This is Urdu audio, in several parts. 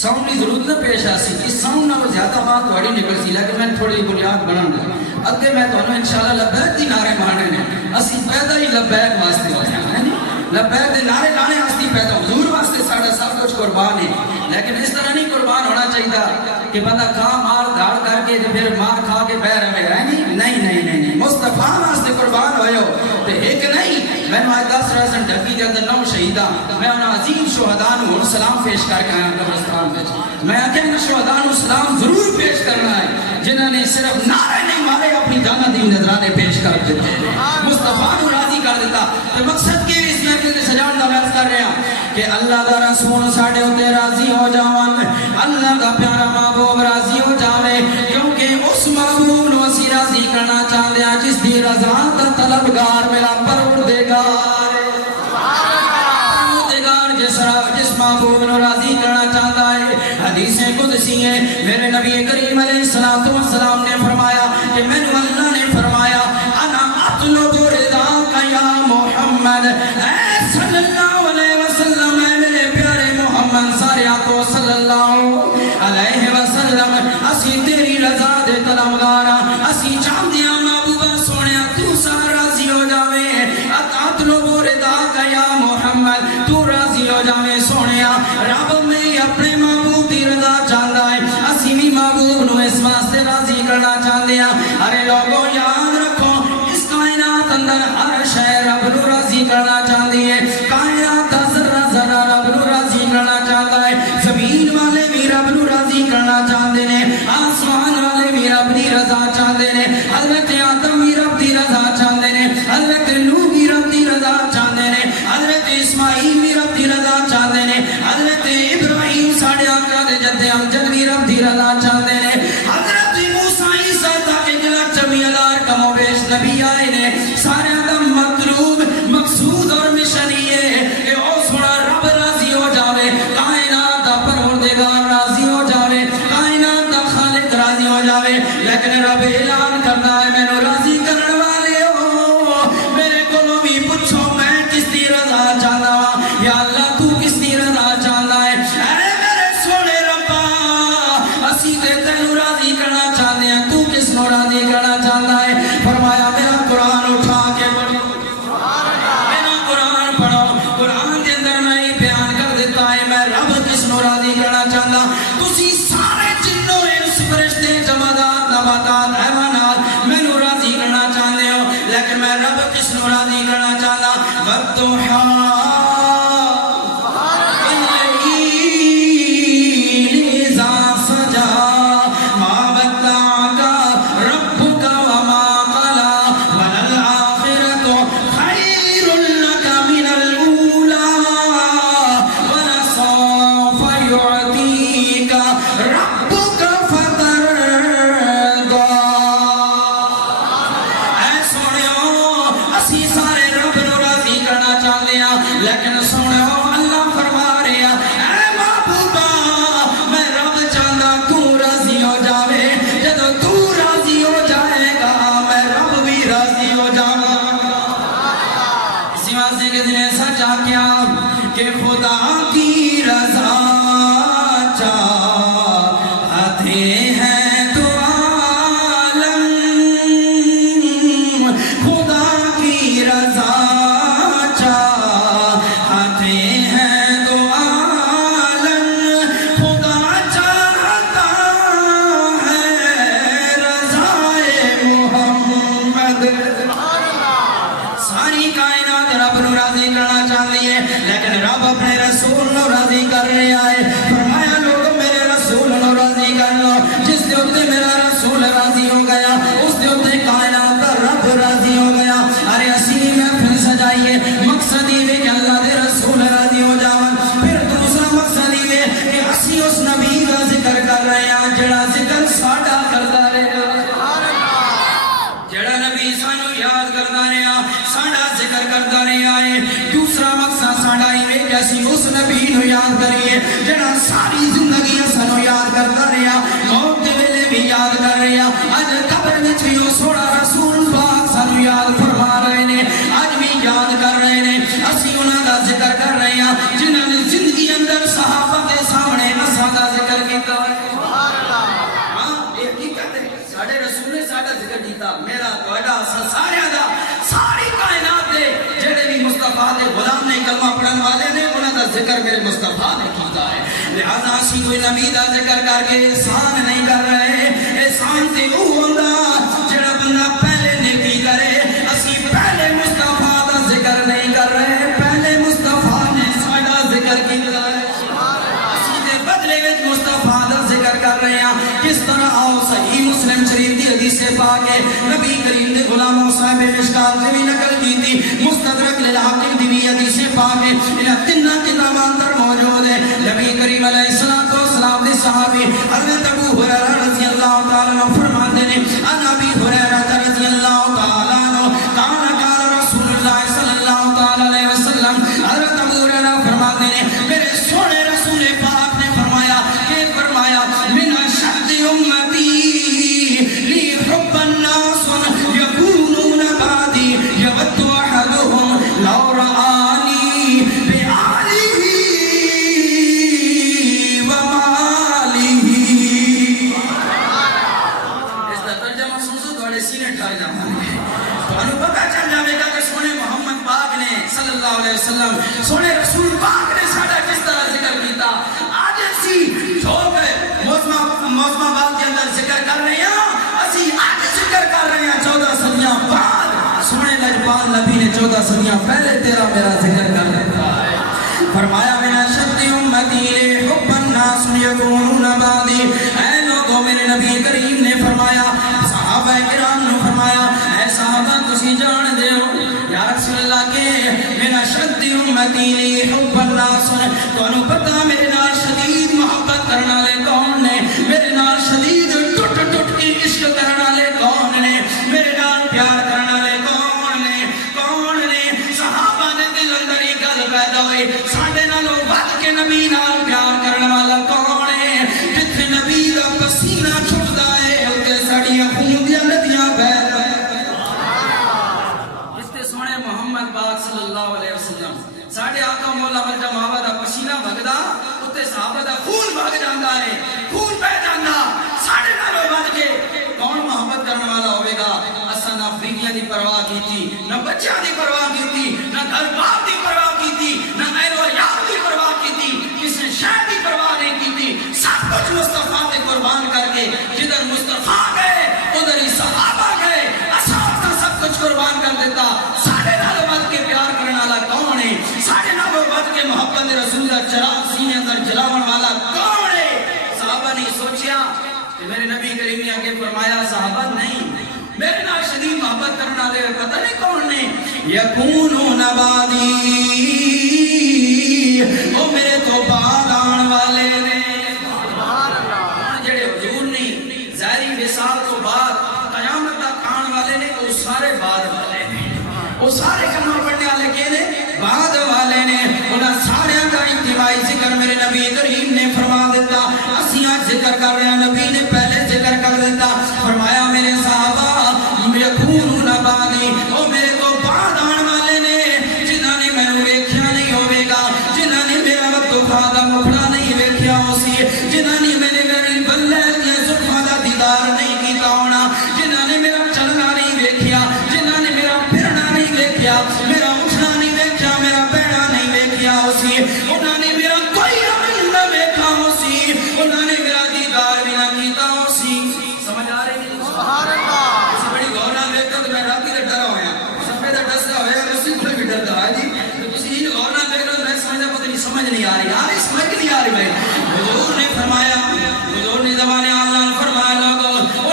ساؤنڈ کی ضرورت نہ پیش آسی اس ساؤنڈ نہ زیادہ بات تھوڑی نکل سی لیکن میں تھوڑی بنیاد بنا گا اگے میں تمہیں انشاءاللہ لبیک دی نعرے مارنے نے اسی پیدا ہی لبیک واسطے ہوتے ہیں لبیک دے نعرے لانے واسطے پیدا حضور واسطے ساڑھا سب کچھ قربان ہے لیکن اس طرح نہیں قربان ہونا چاہیے کہ بندہ کھا مار دھاڑ کر کے پھر مار کھا کے بہ رہے ہیں نہیں مصطفیٰ واسطے قربان ہوئے ہو تے ایک نہیں میں نے آج 10 رسن ڈھکی دے اندر 9 شہیدہ میں انہاں عظیم شہداء نوں سلام پیش کر کے آیا قبرستان وچ میں آکھیا ان شہداء نوں سلام ضرور پیش کرنا ہے جنہاں نے صرف نعرے نہیں مارے اپنی جاناں دی نذرانے پیش کر دیتے مصطفیٰ نوں راضی کر دیتا تے مقصد کی اس محفل دے سجاؤن دا عرض کر رہے ہیں کہ اللہ دا رسول ساڈے اوتے راضی ہو جاون اللہ دا پیارا محبوب راضی ہو جاوے کیونکہ اس محبوب نو اسی راضی کرنا چاہتے ہیں جس دی رضا دا طلبگار میرا پروردگار جس محبوب نو راضی کرنا چاہتا ہے حدیث قدسی ہے میرے نبی کریم علیہ السلام نے فرمایا کہ میں نے اللہ نے فرمایا انا اطلب رضاک یا محمد اے صلی اللہ علیہ وسلم اے میرے پیارے محمد سارے آقو صلی اللہ علیہ وسلم اسی تیری رضا دے طلبگار اسی چاہدیاں محبوبہ سونیا تو سارا راضی ہو جاوے اطلب رضاک یا محمد تو راضی ہو جاوے سونیا رب میں اپنے محبوب دی رضا چاہتا ہے اسی بھی محبوب نو اس واسطے راضی کرنا چاہتے ہیں ارے لوگوں یاد رکھو اس کائنات اندر ہر شے رب نو راضی کرنا چاہتی ہے کائنات ذرہ ذرہ رب نو راضی کرنا چاہتا ہے زمین والے بھی رب نو راضی کرنا چاہتے ہیں آسمان والے بھی رب دی رضا چاہتے ہیں حضرت آدم بھی رب دی رضا چاہتے ہیں حضرت نوح بھی رب دی رضا چاہتے ہیں حضرت اسماعیل بھی رب دی رضا چاہتے ہیں حضرت ابراہیم ساڑھے آقا دے جد امجد بھی رب دی رضا چاہتے ہیں حضرت موسیٰ عیسیٰ تاکہ جلال جمی الار کم و بیش نبی آئے نے سارے آدم مطلوب مقصود اور مشن یہ کہ او سوڑا رب راضی ہو جاوے کائنات دا پروردگار راضی ہو جاوے کائنات دا خالق راضی ہو جاوے لیکن رب اعلان کرتا ہے میں نو راضی کرنے والے ہو میرے کولوں بھی پوچھو میں کس دی رضا چاہتا ہوں یا اللہ تو کس دی رضا چاہتا ہے اے میرے سونے ربا اسی تے تینوں راضی کرنا چاہتے ہیں تو کس نو راضی کرنا چاہتا ہے فرمایا میرا قرآن اٹھا کے پڑھو میرا قرآن پڑھو قرآن کے اندر میں ہی بیان کر دیتا ہے میں رب کس نو راضی کرنا چاہتا تسی سارے جنوں انس فرشتے جمادات نباتات حیوانات میں نو راضی کرنا چاہتے ہو لیکن میں رب کس نو راضی کرنا چاہتا والضحیٰ لیکن سنو اللہ فرما رہے ہیں اے محبوبہ میں رب چاہتا تو راضی ہو جاوے جب تو راضی ہو جائے گا میں رب بھی راضی ہو جاؤں گا اسی واسطے کہ دن ایسا چاہ کیا کہ خدا کی رضا چاہتے ہیں تو عالم خدا کی رضا ساری کائنات رب نو راضی کرنا چاہتی ہے لیکن رب اپنے رسول نو راضی کر رہے آئے فرمایا لوگ میرے رسول نو راضی کر لو جس دے اوتے میرا رسول راضی ہو گیا اس دے اوتے کائنات کا رب راضی ہو گیا ارے اسی محفل سجائیے مقصد یہ کہ اللہ دے رسول راضی ہو جاون پھر دوسرا مقصد یہ کہ اسی اس نبی کا ذکر کر رہے ہیں جڑا ذکر ساڈا کرتا رہے جڑا نبی سانو یاد کرتا رہا ساڈا ذکر کرتا رہا ہے دوسرا مقصد ساڈا یہ کہ اسی اس نبی نو یاد کریے جڑا ساری زندگی سانو یاد کرتا رہا موت دے ویلے بھی یاد کر رہا اج قبر وچ بھی او سونا رسول پاک سانو یاد فرما رہے نے اج بھی یاد کر رہے نے اسی انہاں دا ذکر کر رہے ہیں جنہاں نے زندگی اندر صحابہ کے سامنے اساں دا ذکر کیتا میرا تہاڈا سارے دا ساری کائنات دے جڑے بھی مصطفیٰ دے غلام نے کلمہ پڑھن والے نے انہاں دا ذکر میرے مصطفیٰ نے کیتا ہے لہذا اسی کوئی نبی دا ذکر کر کے احسان نہیں کر رہے احسان تے او ہوندا جڑا بندہ پہلے نیکی کرے اسی پہلے مصطفیٰ دا ذکر نہیں کر رہے پہلے مصطفیٰ نے ساڈا ذکر کیتا ہے مصطفیٰ دا ذکر کر رہے ہیں کس طرح آؤ صحیح مسلم شریف دی حدیث پاک ہے نبی کریم دے غلاموں صاحب مشکات نے بھی نقل کی تھی مستدرک للحاکم دی بھی حدیث پاک ہے انہاں تینوں کتاباں اندر موجود ہے نبی کریم علیہ السلام دے صحابی حضرت ابو ہریرہ رضی اللہ تعالی عنہ فرماتے ہیں ان ابی ہریرہ رضی اللہ تعالی عنہ کان رسول اللہ صلی اللہ تعالی علیہ وسلم حضرت ابو ہریرہ فرماتے ہیں میرے سونے رسول پاک نے فرمایا من اشد امتی لی حب الناس یکونون بعدی یود احدهم لو رآنی بعالی ومالی اس کا ترجمہ سنسو تھوڑے سینے ٹھار جانا ہے تو انہوں پتہ چل جاوے گا کہ سونے محمد پاک نے صلی اللہ علیہ وسلم سونے رسول پاک نے ساڑھا کس طرح ذکر کیتا آج ایسی شوق ہے موسمہ بات کے اندر ذکر کر رہے ہیں اسی آج ذکر کر رہے ہیں 14 صدیاں بعد سونے لجپال نبی نے 14 صدیاں پہلے تیرا میرا ذکر کر رہا ہے فرمایا من اشد امتی حب الناس یکونون بعدی اے لوگوں میرے نبی کریم نے فرمایا صحابہ کرام نے فرمایا اے صحابہ تسی جان دے ہو یا رسول اللہ کے من اشد امتی حب الناس تو انہوں پتہ میرے نال شدید محبت کرنا لے کون نے میرے نال شدید ٹوٹ ٹوٹ کی عشق کرنا لے کون نے میرے نال پیار کرنا لے کون نے صحابہ نے دل اندر ہی گل پیدا ہوئی ساڈے نالوں ود کے نبی نال پیار کرنے والا کون ہے جتھے نبی دا پسینہ چھٹدا ہے اوتے ساڈیاں خون دیاں ندیاں بہہ اس تے سونے محمد پاک صلی اللہ علیہ وسلم ساڈے آقا مولا مرجع ماوا دا پسینہ بھگدا اوتے صحابہ دا خون بھگ جاندا ہے خون بہ جاندا ساڈے نالوں ود کے کون محبت کرنے والا ہوے گا اساں نہ بیویاں دی پرواہ کیتی نہ بچیاں دی پرواہ کیتی نہ گھر بار دی پرواہ کیتی نہ اہل و عیال دی پرواہ کیتی کسی شے دی پرواہ نہیں کیتی سب کچھ مصطفیٰ تے قربان کر کے جدھر مصطفیٰ گئے ادھر ہی صحابہ گئے اساں سب کچھ قربان کر دیتا ساڈے نالوں ود کے پیار کرنے والا کون ہے ساڈے نالوں ود کے محبت رسول دا چراغ سینے اندر جلاون والا کون ہے صحابہ نے سوچیا کہ میرے نبی کریم نے آگے فرمایا صحابہ نہیں میرے نال شدید محبت کرنا لے پتہ نہیں کون نے یکونون بعدی او میرے تو بعد آن والے نے جڑے حضور نہیں ظاہری وصال تو بعد قیامت تک آن والے نے وہ سارے بعد والے نے وہ سارے کلمہ پڑھنے والے کے نے بعد والے نے انہاں سارے کا انتہائی ذکر میرے نبی کریم نے فرما دیتا اسی آج ذکر کر رہے ہیں نبی نے پہلے ذکر کر دیتا فرمایا میرے صحابہ یکونون بعدی او میرے تو بعد آن والے نے جنہاں نے میں ویکھیا نہیں ہوے گا جنہاں نے میرا مصطفیٰ دا مکھڑا نہیں ویکھیا ہوسی جنہاں نے میرے میری بلے دی زلفاں دا دیدار نہیں کیتا ہونا جنہاں نے میرا چلنا نہیں ویکھیا جنہاں نے میرا پھرنا نہیں ویکھیا میرا اٹھنا نہیں ویکھیا میرا بیٹھنا نہیں ویکھیا ہوسی انہاں نے میرا کوئی عمل نہ ویکھا ہوسی انہاں نے میرا دیدار بھی نہ کیتا ہوسی سمجھ آ رہی ہے سبحان اللہ اس بڑی غور نال دیکھو تو میں راتی تے ڈرا ہویا سفید ڈسا ہویا اسی تے بھی ڈردا ہے جی تو تسی غور نال دیکھ لو میں سمجھدا پتہ نہیں سمجھ نہیں آ رہی سمجھ نہیں آ رہی بھائی حضور نے فرمایا حضور نے زبان اعلی فرمایا لوگو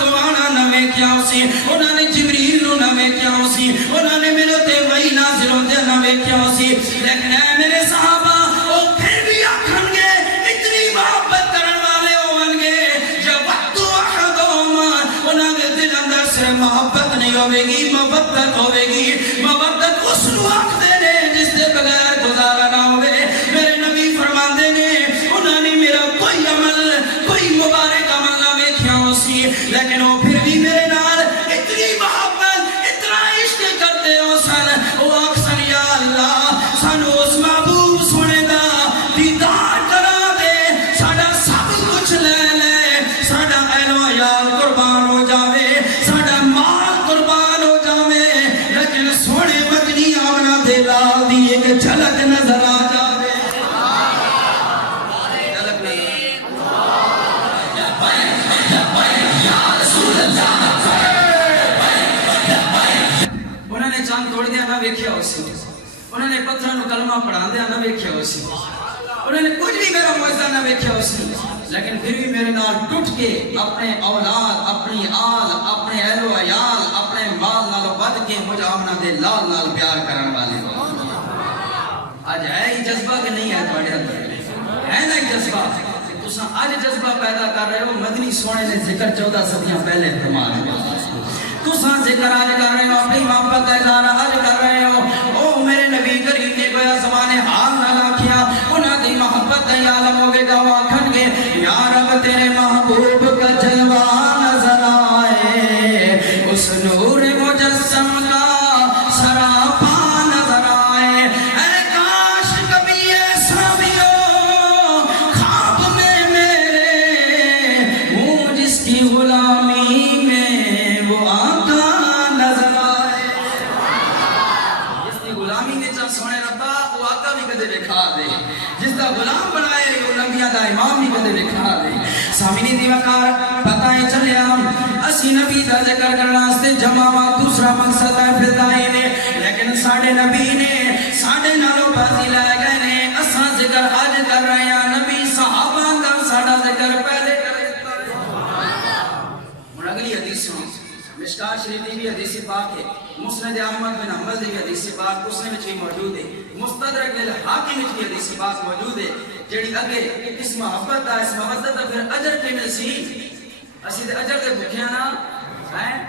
تو آنا نہ ویکھیا سی انہاں نے جبریل نو نہ ویکھیا سی انہاں نے میرے تے وحی نازل ہوندے نہ ویکھیا سی لیکن اے میرے صحابہ او پھر بھی آکھن گے اتنی محبت کرن والے ہون گے جب وقت احدہم انہاں دے دل اندر سے محبت نہیں ہوے گی مودت ہوے گی مودت اس نو آکھدے نے جس دے بغیر گزارا نہ ہوے میرے نبی فرماندے نے انہاں نے میرا کوئی عمل کوئی مبارک عمل نہ ویکھیا سی لیکن وہ پھر بھی میرے نال اتنی محبت اتنا عشق کرتے ہو سن وہ آکھسن یا اللہ سانو اس محبوب سونے دا دیدار کرا دے ساڈا سب کچھ لے لے ساڈا اہل و عیال قربان ہو جاوے ساڈا مال قربان ہو جاوے لیکن سونے مدنی آمنہ دے لال دی ایک جھلک نظر آ جاوے انہوں نے چاند توڑ دیا نہ ویکھیا اسی انہوں نے پتھروں کو کلمہ پڑھا دیا نہ ویکھیا اسی انہوں نے کچھ بھی میرا معجزہ نہ ویکھیا اسی لیکن پھر بھی میرے نال ٹوٹ کے اپنے اولاد اپنی آل اپنے اہل و عیال اپنے مال نال ود کے مجھ آمنہ دے لال نال پیار کرن والے آج ہے ہی جذبہ کہ نہیں ہے تھوڑے اندر ہے نا ہی جذبہ تساں آج جذبہ پیدا کر رہے ہو مدنی سونے نے ذکر 14 صدیاں پہلے فرمایا تساں ذکر آج کر رہے ہو اپنی محبت کا اظہار آج کر رہے ہو او میرے نبی کریم نے گویا زمانے حال نہ لاکھیا انہاں دی محبت دا عالم ہوگے گا وہ آکھن گے یا رب تیرے محبوب کا جلوہ نظر آئے اس نور مجسم کا سراپا نظر آئے اے کاش کبھی ایسا بھی ہو خواب میں میرے ہوں جس کی غلامی میں وہ آقا نظر آئے جس کی غلامی میں چل سونے ربا وہ آقا بھی کدے دکھا دے جس کا غلام بنائے وہ نبیہ دا امام بھی کدے دکھا دے سامنی دیوکار بتائیں چلے ہم اسی نبی دا ذکر کرنا استے جمعہ دوسرا مقصد ہے فضائی نے لیکن ساڑھے نبی نے ساڑھے نالوں بازی لائے گئے نے اساں ذکر آج کر رہے ہیں نبی صحابہ کا ساڑھا ذکر پہلے کر اگلی حدیث مشکات شریف بھی حدیث پاک ہے مسند احمد بن حنبل دی حدیث پاک اس میں بھی موجود ہے مستدرک للحاکم بھی حدیث پاک موجود ہے جڑی اگے اس محبت دا اس مودت دا پھر اجر کے نصیب اسی دے اجر دے بھکھیاں نا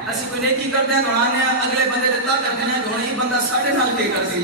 اسی کوئی نیکی کرتے ہیں دعانے اگلے بندے دے تک کرتے ہیں دعائی بندہ ساڑھے نال کے کر سی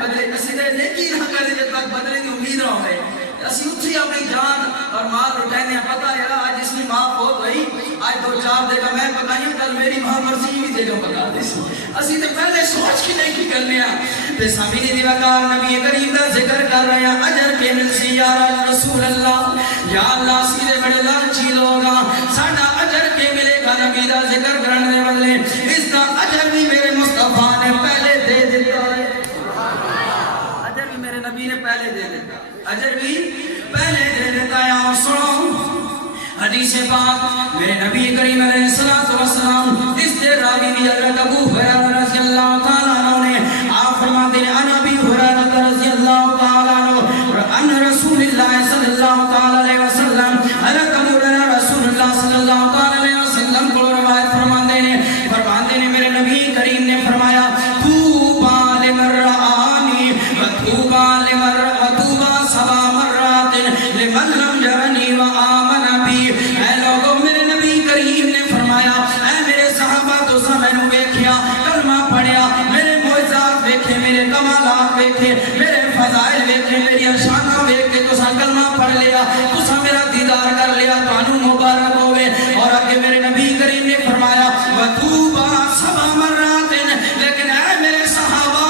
بدلے اسی دے نیکی نہ کرتے جب تک بدلے کی امید نہ ہوئے اسی اتھی اپنی جان اور مال لٹائنے ہیں پتہ ہے آج اس کی ماں بہت ہوئی آج 2-4 دے گا میں پکائیں کل میری ماں مرضی بھی دے گا پکا دے سی اسی تے پہلے سوچ کی نہیں کی کرنے ہیں تے سامینی دیوکار نبی کریم دا ذکر کر رہے ہیں اجر کے ملسی یا رسول اللہ یا اللہ سیدھے بڑے لالچی لوگا ساڑھا اجر کے ملے گا نبی دا ذکر کرنے والے اس دا اجر بھی میرے مصطفیٰ نے پہلے دے دیتا ہے اجر بھی میرے نبی نے پہلے دے دیتا اجر بھی پہلے دے دیتا ہے اور سنو حدیث پاک میرے نبی کریم علیہ السلام اس سے راوی بھی حضرت ابو ہریرہ رضی اللہ تعالیٰ عنہ نے آپ فرماتے ہیں ان ابی ہریرہ رضی اللہ تعالیٰ عنہ ان رسول اللہ صلی اللہ تعالیٰ علیہ وسلم حضرت ابو ہریرہ رسول اللہ صلی اللہ تعالیٰ علیہ وسلم کو روایت فرماتے ہیں میرے نبی کریم نے فرمایا طوبى لمن رآني وطوبى سبع مرات لمن لم يرني وآمن بي اے لوگوں میرے نبی کریم نے فرمایا اے میرے صحابہ تو سا میں نے ویکھیا کلمہ پڑھیا میرے معجزات ویکھے میرے کمالات ویکھے میرے فضائل ویکھے میری شاناں ویکھے تو سا کلمہ پڑھ لیا تو سا میرا دیدار کر لیا تانوں مبارک ہوئے اور آگے میرے نبی کریم نے فرمایا وطوبى سبع مرات لیکن اے میرے صحابہ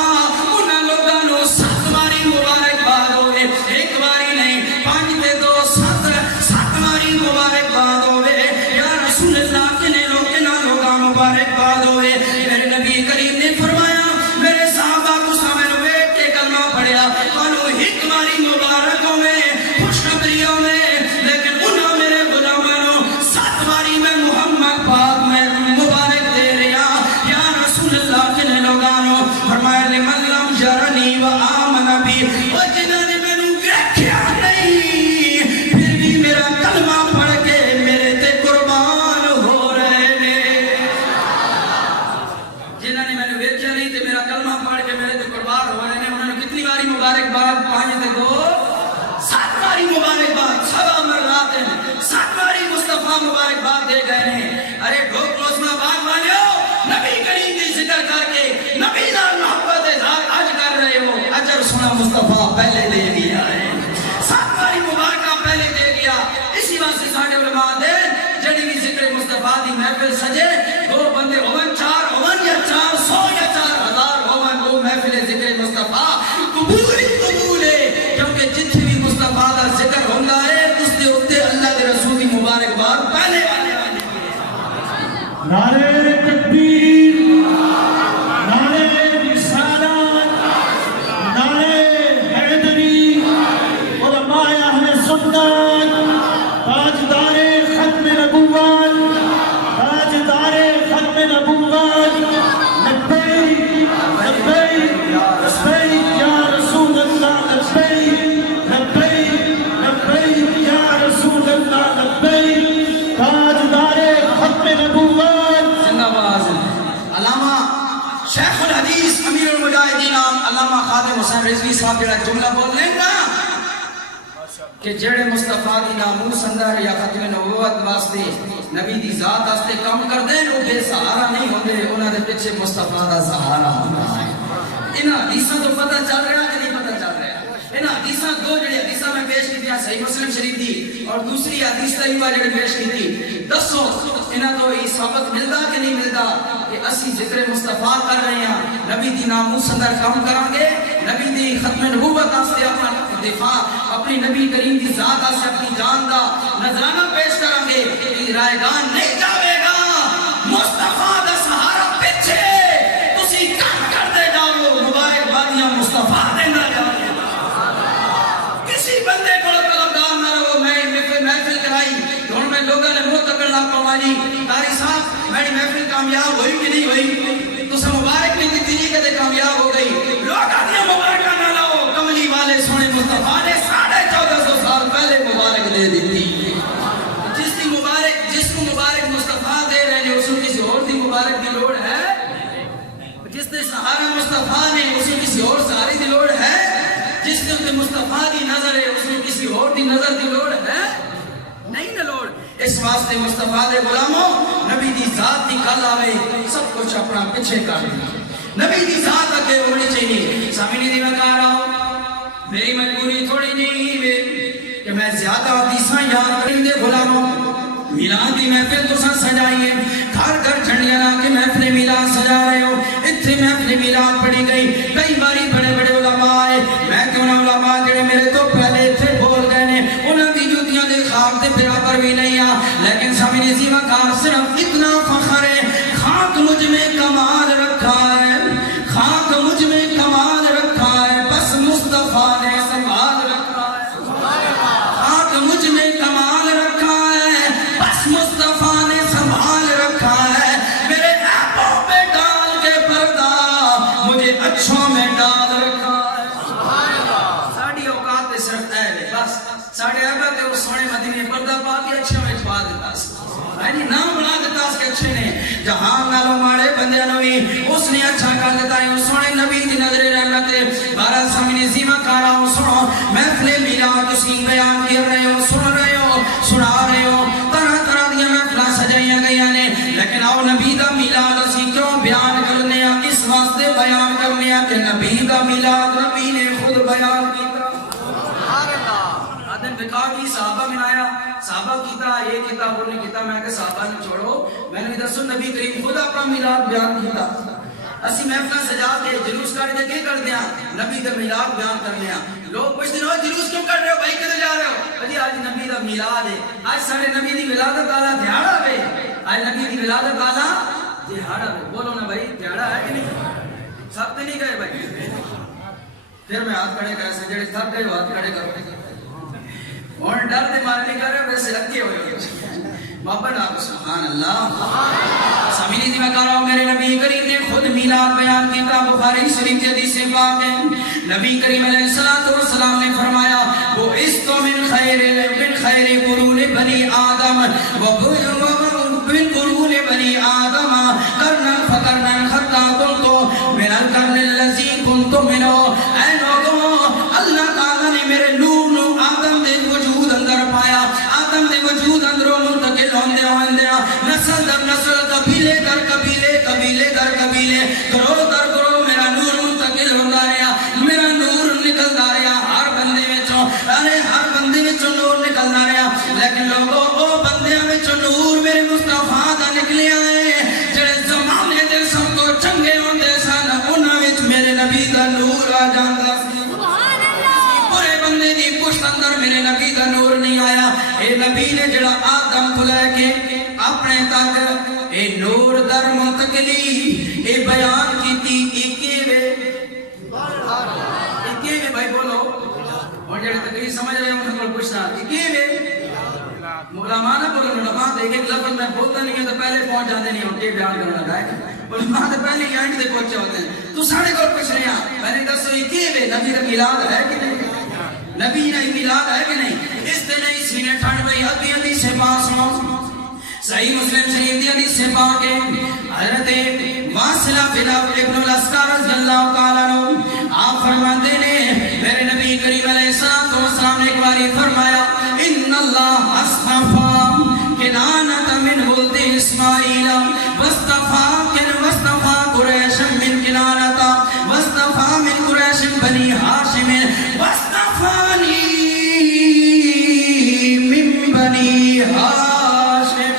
انہاں لوگاں نو 7 باری مبارک باد ہوئے ایک باری نہیں 5 تے 2 7 باری مبارک باد ہوئے یا رسول اللہ کنے لوگاں مبارک باد ہوئے میرے نبی کریم نے فرمایا میرے صحابہ کو سامنے بیٹھ کے کلمہ پڑھیا انہوں ایک باری مبارک ہوئے خوشخبری ہوئے لیکن انہوں میرے غلامانوں 7 باری میں محمد پاک میں مبارک دے رہا یا رسول اللہ کنے لوگانوں فرمایا لمن لم یرنی و آمن بی و جنہوں نے میں نے ویکھیا نہیں پھر بھی میرا کلمہ پڑھ کے میرے تے قربان ہو رہے حدیثہ مصطفیٰ پہلے دے دیا ہے، 7 باری مبارکہ پہلے دے دیا. اسی واسطے ساڈے علماء دے جڑی بھی ذکر مصطفیٰ دی محفل سجے 2 بندے ہون 4 ہون یا 400 یا 4000 ہون وہ محفل ذکر مصطفیٰ قبول ہی قبول ہے، کیونکہ جتھے بھی مصطفیٰ دا ذکر ہوندا ہے اس دے اوتے اللہ دے رسول دی مبارکباد پہلے والے نعرہ تکبیر، نعرہ رسالت، نعرہ حیدری، علماء اہل سنت، تاجدار ختم نبوت، تاجدار ختم نبوت، لبیک لبیک لبیک یا رسول اللہ، لبیک لبیک لبیک یا رسول اللہ، لبیک تاجدار ختم نبوت. علامہ شیخ الحدیث امیر المجاہدین علامہ خادم حسین رضوی صاحب جڑا جملہ بول لیں نا کہ جڑے مصطفیٰ دی ناموس اندر یا ختم نبوت واسطے نبی دی ذات واسطے کام کر دیں وہ بے سہارا نہیں ہوندے، انہاں دے پیچھے مصطفیٰ دا سہارا ہوندا ہے. انہاں حدیثاں تو پتہ چل رہا کہ نہیں پتہ چل رہا؟ انہاں حدیثاں دو جڑی حدیثاں میں پیش کی ہیں صحیح مسلم شریف دی اور دوسری حدیث طیبہ جڑی پیش کی تھی، دسو انہاں تو یہ ثابت ملدا کہ نہیں ملدا کہ اسی ذکر مصطفیٰ کر رہے ہیں، نبی دی ناموس اندر کام کریں گے، نبی دی ختم نبوت واسطے اپنا دفاع اپنی نبی کریم دی ذات واسطے اپنی جان دا نذرانہ پیش کریں گے، یہ رائے گان نہیں جاوے گا. مصطفیٰ دا سہارا پیچھے تسی کام کرتے جاؤ، مبارکبادیاں مصطفیٰ دینا جاؤ. کسی بندے کو قلمدار نہ رہو. میں محفل کرائی ہوں میں لوگوں نے منہ تکڑ لا پوائی قاری صاحب میری محفل کامیاب ہوئی کہ نہیں ہوئی؟ تو مبارک نہیں دیتی نہیں کہ کامیاب ہو گئی. لوگ آدھیا مبارکہ نہ لاؤ، کملی والے سونے مصطفیٰ نے 1450 سال پہلے مبارک دے دیتی. جس کو مبارک مصطفیٰ دے رہے ہیں اس کو کسی اور دی مبارک دی لوڑ ہے؟ جس نے سہارا مصطفیٰ نے اس کو کسی اور سہارے دی لوڑ ہے؟ جس نے مصطفیٰ دی نظر ہے اس کو کسی اور دی نظر دی لوڑ ہے؟ نہیں نہ لوڑ. اس واسطے مصطفیٰ دے غلاموں نبی دی ذات دی کل آوے سب کچھ اپنا پیچھے کر دیا، نبی دی ذات اگے ہونی چاہیے. سامنے دی میں کہہ رہا ہوں میری مجبوری تھوڑی نہیں ہے کہ میں زیادہ حدیثاں یاد کریں دے غلاموں. میلاد دی محفل تو سجائیے، گھر گھر جھنڈیاں لا کے محفل میلاد سجا رہے ہو. اتنے محفل میلاد پڑھی گئی، کئی باری بڑے بڑے علماء آئے. میں کیوں نہ علماء جڑے میرے تو پہلے اتنے بول گئے نے انہاں دی جوتیاں دے خاک دے برابر بھی نہیں آ، لیکن سامنے زیوہ کار صرف اتنا فخر ہے خاک مجھ میں کمال رکھا ہے، خاک مجھ میں کمال رکھا ہے، بس مصطفیٰ نے سنبھال رکھا ہے. خاک مجھ میں کمال رکھا ہے، بس مصطفیٰ نے سنبھال رکھا ہے. میرے عیبوں پہ ڈال کے پردہ مجھے اچھوں میں ڈال رکھا ہے. ساڑھی اوقات تے صرف عیب ہے، بس ساڑھے عیبہ تے وہ سونے مدینے پردہ پا کے اچھوں میں پا دیتا ہے. یعنی نام بنا دیتا اس کے اچھے نے جہاں نالو ماڑے بندے نوی اس نے اچھا کر دیتا ہے. سونے نبی دی نظر رحمت بارہ سامنے زیمہ کارا ہوں. سنو محفل میلاد تسی بیان کر رہے ہو، سن رہے ہو، سنا رہے ہو، طرح طرح دیا محفلہ سجائیاں گئی نے. لیکن آؤ نبی دا میلاد اسی کیوں بیان کرنے ہیں؟ اس واسطے بیان کرنے ہیں کہ نبی دا میلاد نبی نے خود بیان کیتا. آدم بکا کی صحابہ منایا، صحابہ کیتا یہ کیتا وہ نہیں کیتا. میں کہ صحابہ نے چھوڑو، میں نے دسو نبی کریم خود اپنا میلاد بیان کیتا. اسی محفلہ سجا کے جلوس کر دے کے کر دیا نبی دا میلاد بیان کر لیا. لوگ پوچھتے ہیں جلوس کیوں کر رہے ہو بھائی، کدھر جا رہے ہو؟ جی آج نبی دا میلاد ہے، آج سارے نبی دی ولادت والا دھیاڑا ہے، آج نبی دی ولادت والا دھیاڑا ہے. بولو نا بھائی دھیاڑا ہے کہ نہیں؟ سب تے نہیں گئے بھائی؟ پھر میں ہاتھ کھڑے کر سکتے جڑے تھک گئے ہاتھ کھڑے کرو. اور ڈر دے مارنے کر رہے ویسے لگے ہوئے ہوئے بابا ڈاکو سبحان اللہ. سامینی دی میں کہہ رہا ہوں میرے نبی کریم نے خود میلاد بیان کیتا. بخاری شریف کی حدیث پاک ہے، نبی کریم علیہ السلام نے فرمایا بعثت من خیر قرون بنی آدم ومن قرون بنی آدم قرنا فقرنا حتى كنت من القرن الذي كنت منه. اے لوگوں اللہ تعالی نے میرے نور نو آدم دے وجود اندر پایا، آدم دے وجود اندروں منتقل ہوندے ہوندے نسل در نسل، قبیلے در قبیلے، قبیلے در قبیلے، گروہ در گروہ میرا نور منتقل ہوندا رہا. میرا نور نکل نکلے آئے جڑے زمانے دے سب کو چنگے ہوندے سن انہاں وچ میرے نبی دا نور آ جاندا سی برے بندے دی پشت اندر میرے نبی دا نور نہیں آیا اے نبی نے جڑا آدم کو لے کے اپنے تک اے نور در منتقلی اے بیان کیتی ایکے بھائی بولو اور جڑے تقریر سمجھ رہے ہیں ان کو پوچھنا علماء نہ بولو علماء ایک ایک لفظ میں بولتا نہیں ہے تو پہلے پہنچ جاتے نہیں ہوتے بیان کرنے لگا ہے علماء تو پہلے ہی اینڈ سے پہنچے ہوتے ہیں تو ساڑھے کو پوچھ رہے ہیں میں نے دسو یہ نبی کا میلاد ہے کہ نہیں نبی کا میلاد ہے کہ نہیں اس دن ہی سینے ٹھنڈ میں ادھی حدیث سے پاس ہوں صحیح مسلم شریف دی حدیث سے پاک ہے حضرت واصلہ بن ابن الاسقر رضی اللہ تعالیٰ عنہ آپ فرماتے ہیں میرے نبی کریم علیہ السلام نے ایک باری فرمایا ان اللہ اصطفى کنانة من ولد اسماعیل واصطفى قریش من کنانة واصطفى من قریش بنی ہاشم واصطفانی من بنی ہاشم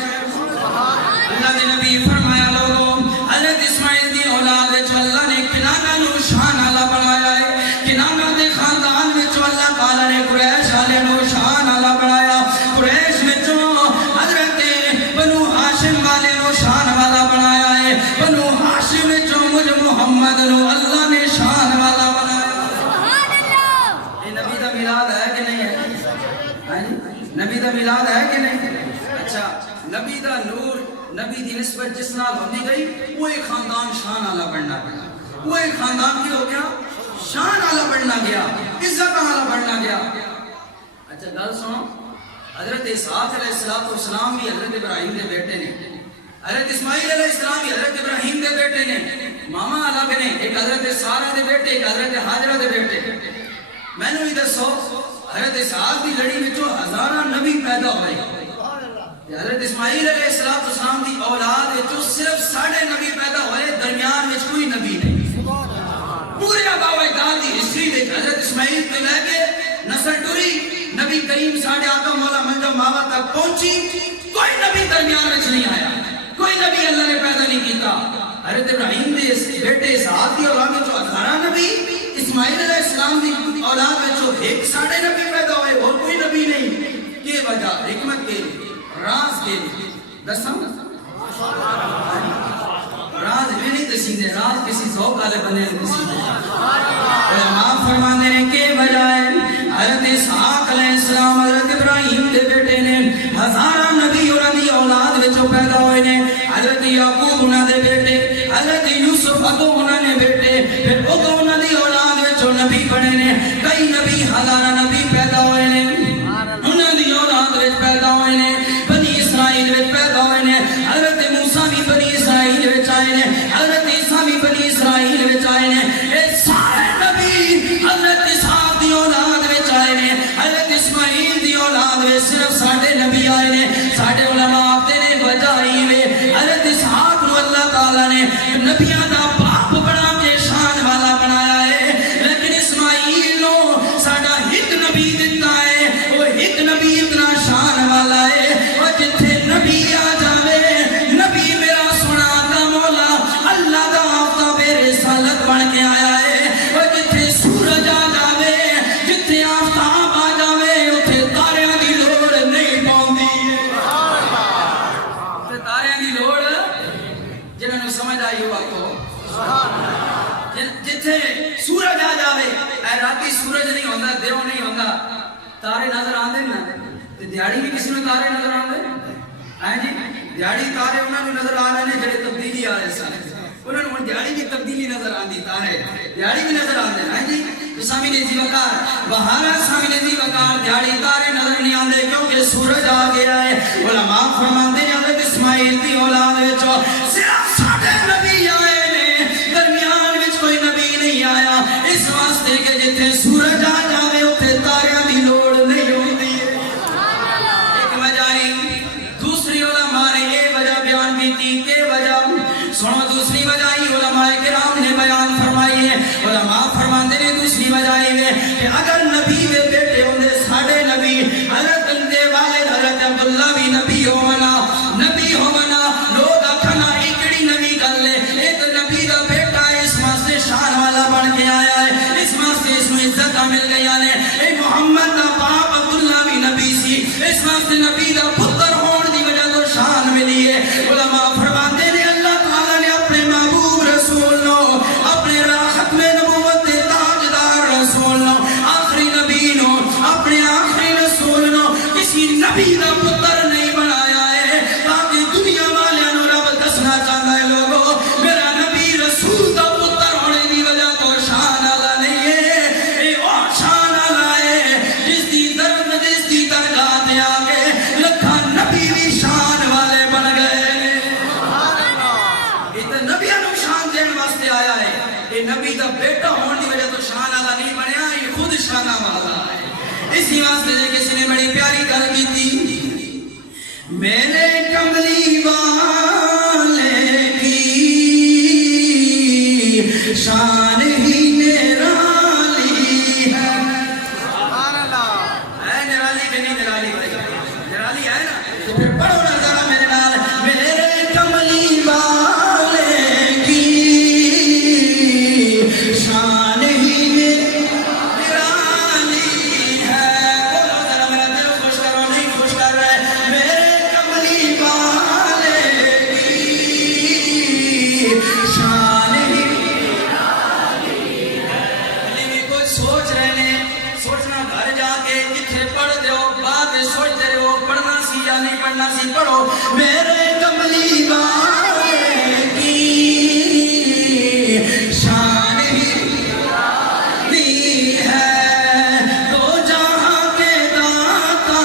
نبی دا میلاد ہے کہ نہیں اچھا نبی دا نور نبی دی نسبت جس نال ہوندی گئی وہ ایک خاندان شان والا بننا گیا وہ ایک خاندان کی ہو گیا شان والا بننا گیا عزت والا بننا گیا اچھا گل سنو حضرت اسحاق علیہ السلام بھی حضرت ابراہیم دے بیٹے نے حضرت اسماعیل علیہ السلام بھی حضرت ابراہیم دے بیٹے نے ماما الگ نے ایک حضرت سارہ دے بیٹے ایک حضرت حاجرہ دے بیٹے میں نے بھی دسو حضرت اسحاق دی لڑی میں جو ہزارہ نبی پیدا ہوئے حضرت اسماعیل علیہ السلام دی اولاد میں جو صرف 6.5 نبی پیدا ہوئے درمیان میں کوئی نبی نہیں پورے آبا و اجداد دی ہسٹری دیکھ حضرت اسماعیل پہ لے کے نسل ٹری نبی کریم ساڑھے آقا مولا منجو ماوا تک پہنچی کوئی نبی درمیان میں نہیں آیا کوئی نبی اللہ نے پیدا نہیں کیتا حضرت ابراہیم دے بیٹے اسحاق دی اولاد میں جو ہزارہ نبی اسماعیل علیہ السلام دی اولاد میں جو 1.5 نبی پیدا ہوئے اور کوئی نبی نہیں کی وجہ حکمت کے راز کے دساں راز میں نہیں دسیندے راز کسی ذوق والے بندے نے دسیندے علماء فرماندے نے کہ بجائے حضرت اسحاق علیہ السلام حضرت ابراہیم دے بیٹے نے ہزارہ نبی اور دی اولاد وچوں پیدا ہوئے نے حضرت یعقوب انہاں دے بیٹے حضرت یوسف ادو انہاں نے بیٹے پھر ادو انہاں دی اولاد وچوں نبی بنے نے کئی نبی ہزارہ نبی پیدا ہوئے نے انہاں دی اولاد وچ پیدا ہوئے نے بنی اسرائیل وچ پیدا ہوئے نے حضرت موسیٰ بھی بنی اسرائیل وچ آئے نے حضرت عیسیٰ بھی بنی اسرائیل وچ آئے نے اے سارے نبی حضرت اسحاق دی اولاد وچ آئے نے حضرت اسماعیل دی اولاد وچ صرف ساڈے نبی آئے نے ساڈے علماء آتے نے بجائی وے حضرت اسحاق نو اللہ تعالیٰ نے نبیاں دا باپ بنا کے شان والا بنایا ہے لیکن اسماعیل نو ساڈا ایک نبی دیتا ہے وہ ایک نبی اتنا شان والا ہے اور جتھے نبی آ جاوے نبی میرا سنا دا مولا اللہ دا آفتاب رسالت بن کے آیا ہے اور جتھے سورج آ جاوے جتھے آفتاب آ جاوے اتھے تاریاں دی لوڑ نہیں پاؤندی اتھے تاریاں دی لوڑ جنہاں نوں سمجھ آئی ہوا تو جتھے سورج آ جاوے اے راتی سورج نہیں ہوندا دیو نہیں ہوندا تارے نظر آندے نا تے دیہاڑی بھی کسی نوں تارے نظر آندے ہیں جی دیہاڑی تارے انہاں نوں نظر آ رہے نے جڑے تبدیلی آ رہے سن انہاں نوں دیہاڑی بھی تبدیلی نظر آندی تارے دیہاڑی بھی نظر آندے ہیں جی سامی نے جی وقار بہارا سامی نے جی وقار دیہاڑی تارے نظر نہیں آندے کیونکہ سورج آ گیا ہے علماء فرماندے نے حضرت اسماعیل دی اولاد وچوں صرف ساڈے نبی آئے نے درمیان وچ کوئی نبی نہیں آیا اس واسطے کہ جتھے سورج آ جاوے اوتھے تاریاں دی لوڑ نہیں ہوندی ایک وجہ دوسری علماء نے یہ وجہ بیان کی کہ وجہ سنو دوسری وجہ علماء کرام نے بیان فرمائی ہے علماء فرماندے نے دوسری وجہ ہے کہ اگر نبی دے بیٹے ہوندے ساڈے نبی حضرت دے والد حضرت عبداللہ بھی نبی ہونا لوگ اسی واسطے کسی نے بڑی پیاری گل کی تھی میرے کملی والے کی شان ہی نرالی ہے نرالی کہ نہیں نرالی نرالی ہے نا تو پھر پڑھو نا ذرا میرے نال میرے کملی والے کی شان ہی نرالی ہے بولو ذرا میرا دل خوش کرو نہیں خوش کر رہے میرے کملی والے کی شان ہی سوچ رہے ہیں سوچنا گھر جا کے جتھے پڑھ دیو بعد سوچتے رہو پڑھنا سی یا نہیں پڑھنا سی پڑھو میرے کملی والے کی شان ہی ہے دو جہاں کے داتا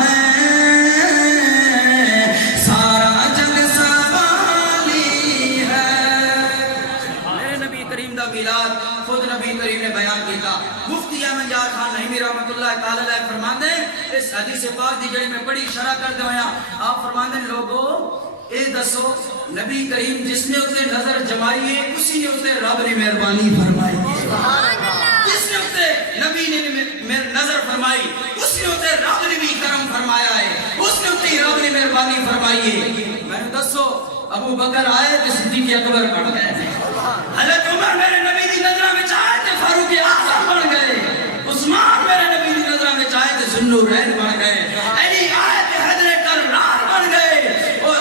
ہے سارا جگ سنبھالی ہے میرے نبی کریم دا میلاد خود نبی کریم نے بیان کیتا مفتی احمد یار خان نعیمی رحمت اللہ تعالی علیہ فرماندے اس حدیث پاک دی جڑی میں بڑی شرح کر دیا آپ فرماندے لوگو اے دسو نبی کریم جس نے اسے نظر جمائی ہے اسی نے اسے رب نے مہربانی فرمائی جس نے اسے نبی نے نظر فرمائی اس نے اسے رب نے بھی کرم فرمایا ہے اس نے اسے رب نے مہربانی فرمائی ہے میں نے دسو ابو بکر آئے تو صدیق اکبر بن گئے حضرت عمر میرے نبی دی نظر میں چاہے تو فاروق اعظم بن گئے عثمان میرے نبی دی نظر میں چاہے تو ذوالنورین بن گئے علی آئے تو حضرت کرار بن گئے اور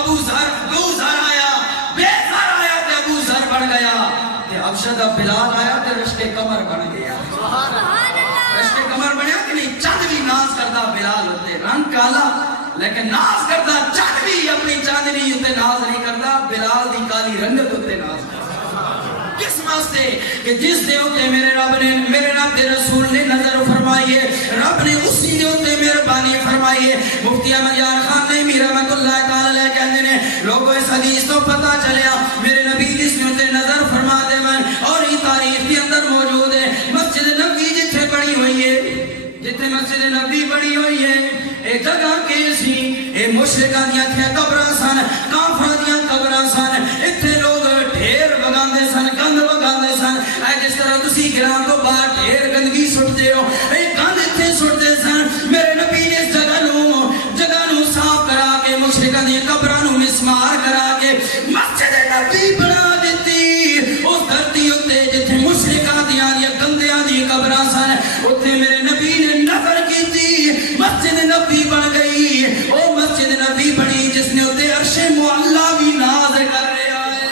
ابو ذر آیا بے ذر آیا تو ابو ذر بن گیا کہ ابشد بلال آیا تو رشک قمر بن گیا رشک قمر بنیا کہ نہیں چند بھی ناز کرتا بلال ہوتے رنگ کالا لیکن ناز کرتا چند بھی اپنی چاندنی ہوتے ناز نہیں کرتا بلال دی کالی رنگت ہوتے ناز کرتا کس واسطے کہ جس دے ہوتے میرے رب نے میرے رب دے رسول نے نظر فرمائیے رب نے اسی دے ہوتے مہربانی فرمائیے مفتی احمد یار خان نعیمی رحمت اللہ تعالی علیہ کہتے ہیں لوگوں اس حدیث تو پتہ چلیا میرے نبی جس نے ہوتے نظر فرما دے من اور یہ تاریخ کے اندر موجود ہے مسجد نبی جتھے بڑی ہوئی ہے جتھے مسجد نبی بڑی ہوئی ہے ایک جگہ کے سی اے مشرکاں دیاں تھے قبراں سن کافراں دیاں قبراں سن ایتھے لوگ ڈھیر وگاندے سن گند وگاندے سن اے جس طرح تسی گراں تو باہر ڈھیر گندگی سٹتے ہو اے گند ایتھے سٹتے سن میرے نبی نے اس جگہ نو صاف کرا کے مشرکاں دیاں قبراں نو مسمار کرا کے مسجد نبی بنا دتی اس دھرتی اُتے جتھے مشرکاں دیاں گندیاں دی قبراں سن اوتھے میرے نبی نے نظر کیتی مسجد نبی بن گئی او مسجد نبی بنی جس نے اتے عرش معلا بھی ناز کر رہا ہے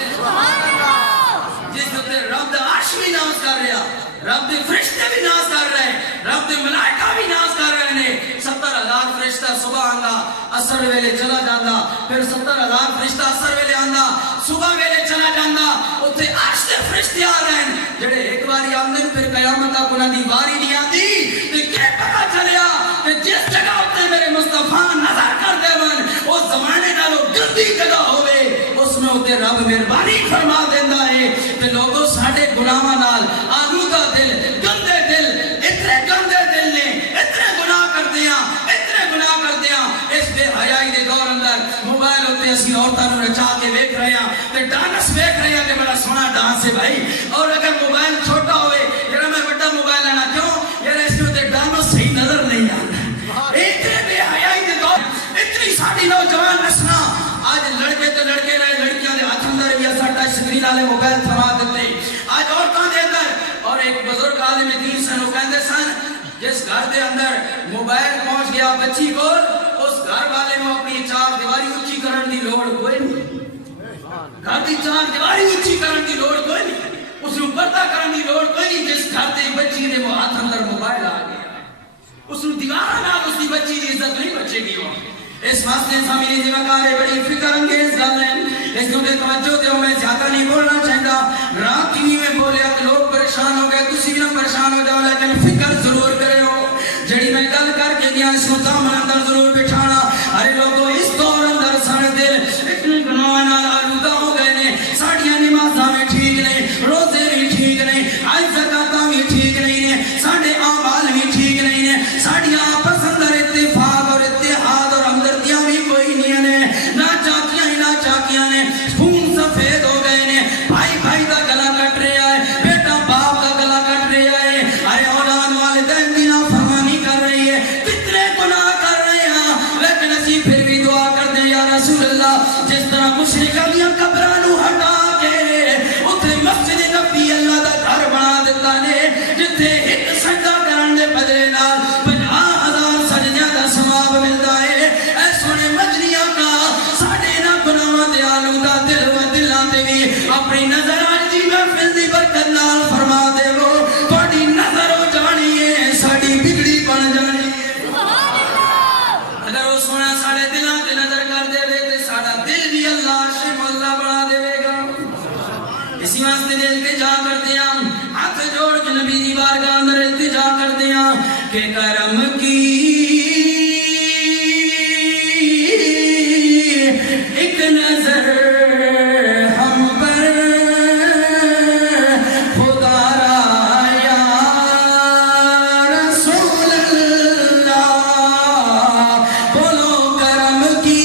جس نے اتے رب دا عرش بھی ناز کر رہا رب دے فرشتے بھی ناز کر رہے رب دے ملائکہ بھی ناز کر رہے ہیں 70,000 فرشتہ صبح آندا اثر ویلے چلا جاندہ پھر 70,000 فرشتہ اثر ویلے آندا صبح ویلے چلا جاندہ اتے عرش دے فرشتے آ رہے ہیں جڑے ایک باری آمدن پھر قیامت تک انہاں دی باری نہیں آتی تے کہ پتہ چلیا کہ جس جگہ اتے میرے مصطفیٰ نظر کر دے من اس زمانے نالو گندی جگہ ہوئے اس میں اتے رب مہربانی فرما دیندا ہے تے لوگوں ساڈے گناہاں نال آلودہ دل گندے دل اتنے گندے دل نے اتنے گناہ کردیاں اس بے حیائی دے دور اندر موبائل ہوتے اسی عورتاں نوں نچا کے ویکھ رہے ہیں تے ڈانس ویکھ رہے ہیں کہ بڑا سونا ڈانس ہے بھائی اور اگر موبائل چھوٹا ہوئے یار میں بڑا موبائل لینا کیوں یار اس میں تے ڈانس صحیح نظر نہیں آتا اتنے بے حیائی دے دور اتنی ساری نوجوان نسلاں آج لڑکے تے لڑکے رہے لڑکیاں دے ہاتھ اندر بھی اسا ٹچ سکرین والے موبائل تھما دیتے آج عورتاں دے اندر اور ایک بزرگ عالم دین سن وہ کہندے سن جس گھر دے اندر موبائل پہنچ گیا بچی کو اس گھر والے میں اپنی چار دیواری اونچی کرن دی لوڑ کوئی نہیں گھر دی چار دیواری اونچی کرن دی لوڑ کوئی نہیں اس نوں پردہ کرن دی لوڑ کوئی نہیں جس گھر تے بچی دے ہاتھ اندر موبائل آ گیا اس نوں دیوار نال اس دی بچی دی عزت نہیں بچے گی اس واسطے سامنے دی وقار بڑی فکر انگیز گل ہے اس کو تے توجہ دیو میں زیادہ نہیں بولنا چاہتا رات کی میں بولیا کہ لوگ پریشان ہو گئے تسی بھی نہ پریشان ہو جاؤ لیکن فکر ضرور کرو جڑی میں گل کر کے دیا اس کو دامن اندر ضرور بٹھانا ارے لوگوں اس دور اندر سارے دل اتنے گناہ نال آلودہ ہو گئے نے ساڈیاں نمازاں میں ٹھیک نہیں روزے بھی ٹھیک نہیں آج زکاتاں بھی ٹھیک نہیں نے ساڈے اعمال بھی ٹھیک نہیں نے مشرکاں دیاں قبراں نوں ہٹا کے اوتھے مسجد نبی اللہ دا گھر بنا دتا نے جتھے ایک سجدہ کرن دے بدلے نال 50,000 سجدیاں دا ثواب ملدا ہے اے سونے مدنی آقا ساڈے نہ گناہاں دے آلودہ دل و دلاں تے وی اپنی نظر اج دی محفل دی برکت نال فرما دیو تہاڈی نظر ہو جانی ہے ساڈی بگڑی بن جانی ہے اگر وہ سونا ساڑے دلاں تے نظر کر دے وے تے ساڑا دل بھی اللہ عرش مولا بنا دے گا اسی واسطے دل کے جا کرتے ہیں ہاتھ جوڑ کے نبی دی بارگاہ اندر التجا کرتے ہیں کہ کرم کی ایک نظر ہم پر خدا را یا رسول اللہ بولو کرم کی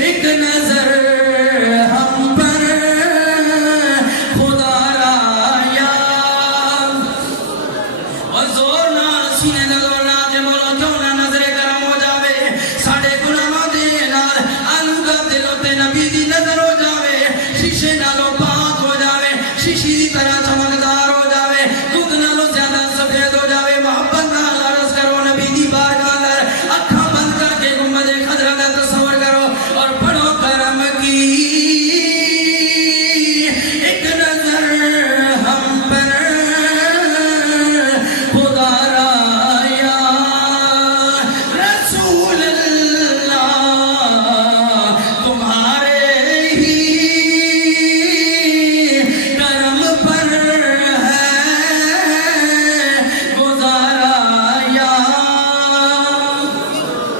ایک نظر ہم پر خدا را یا اور زور نہ سینے نہ زورنا کہ بولو کیوں نہ نظر کرم ہو جاوے ساڑے گناہاں دے نال آلودہ دلوں تے نبی دی نظر ہو جاوے شیشے نالوں پاک ہو جاوے شیشی دی طرح چمکدار ہو جاوے دودھ نالوں زیادہ سفید ہو جاوے محبت نال عرض کرو نبی دی بارگاہ اندر اکھاں بند کر کے گنبد خضرا کا تصور کرو اور پڑھو کرم کی ایک نظر ہم پر خدا را یا رسول اللہ تمہارے ہی کرم پر ہے گزارا یا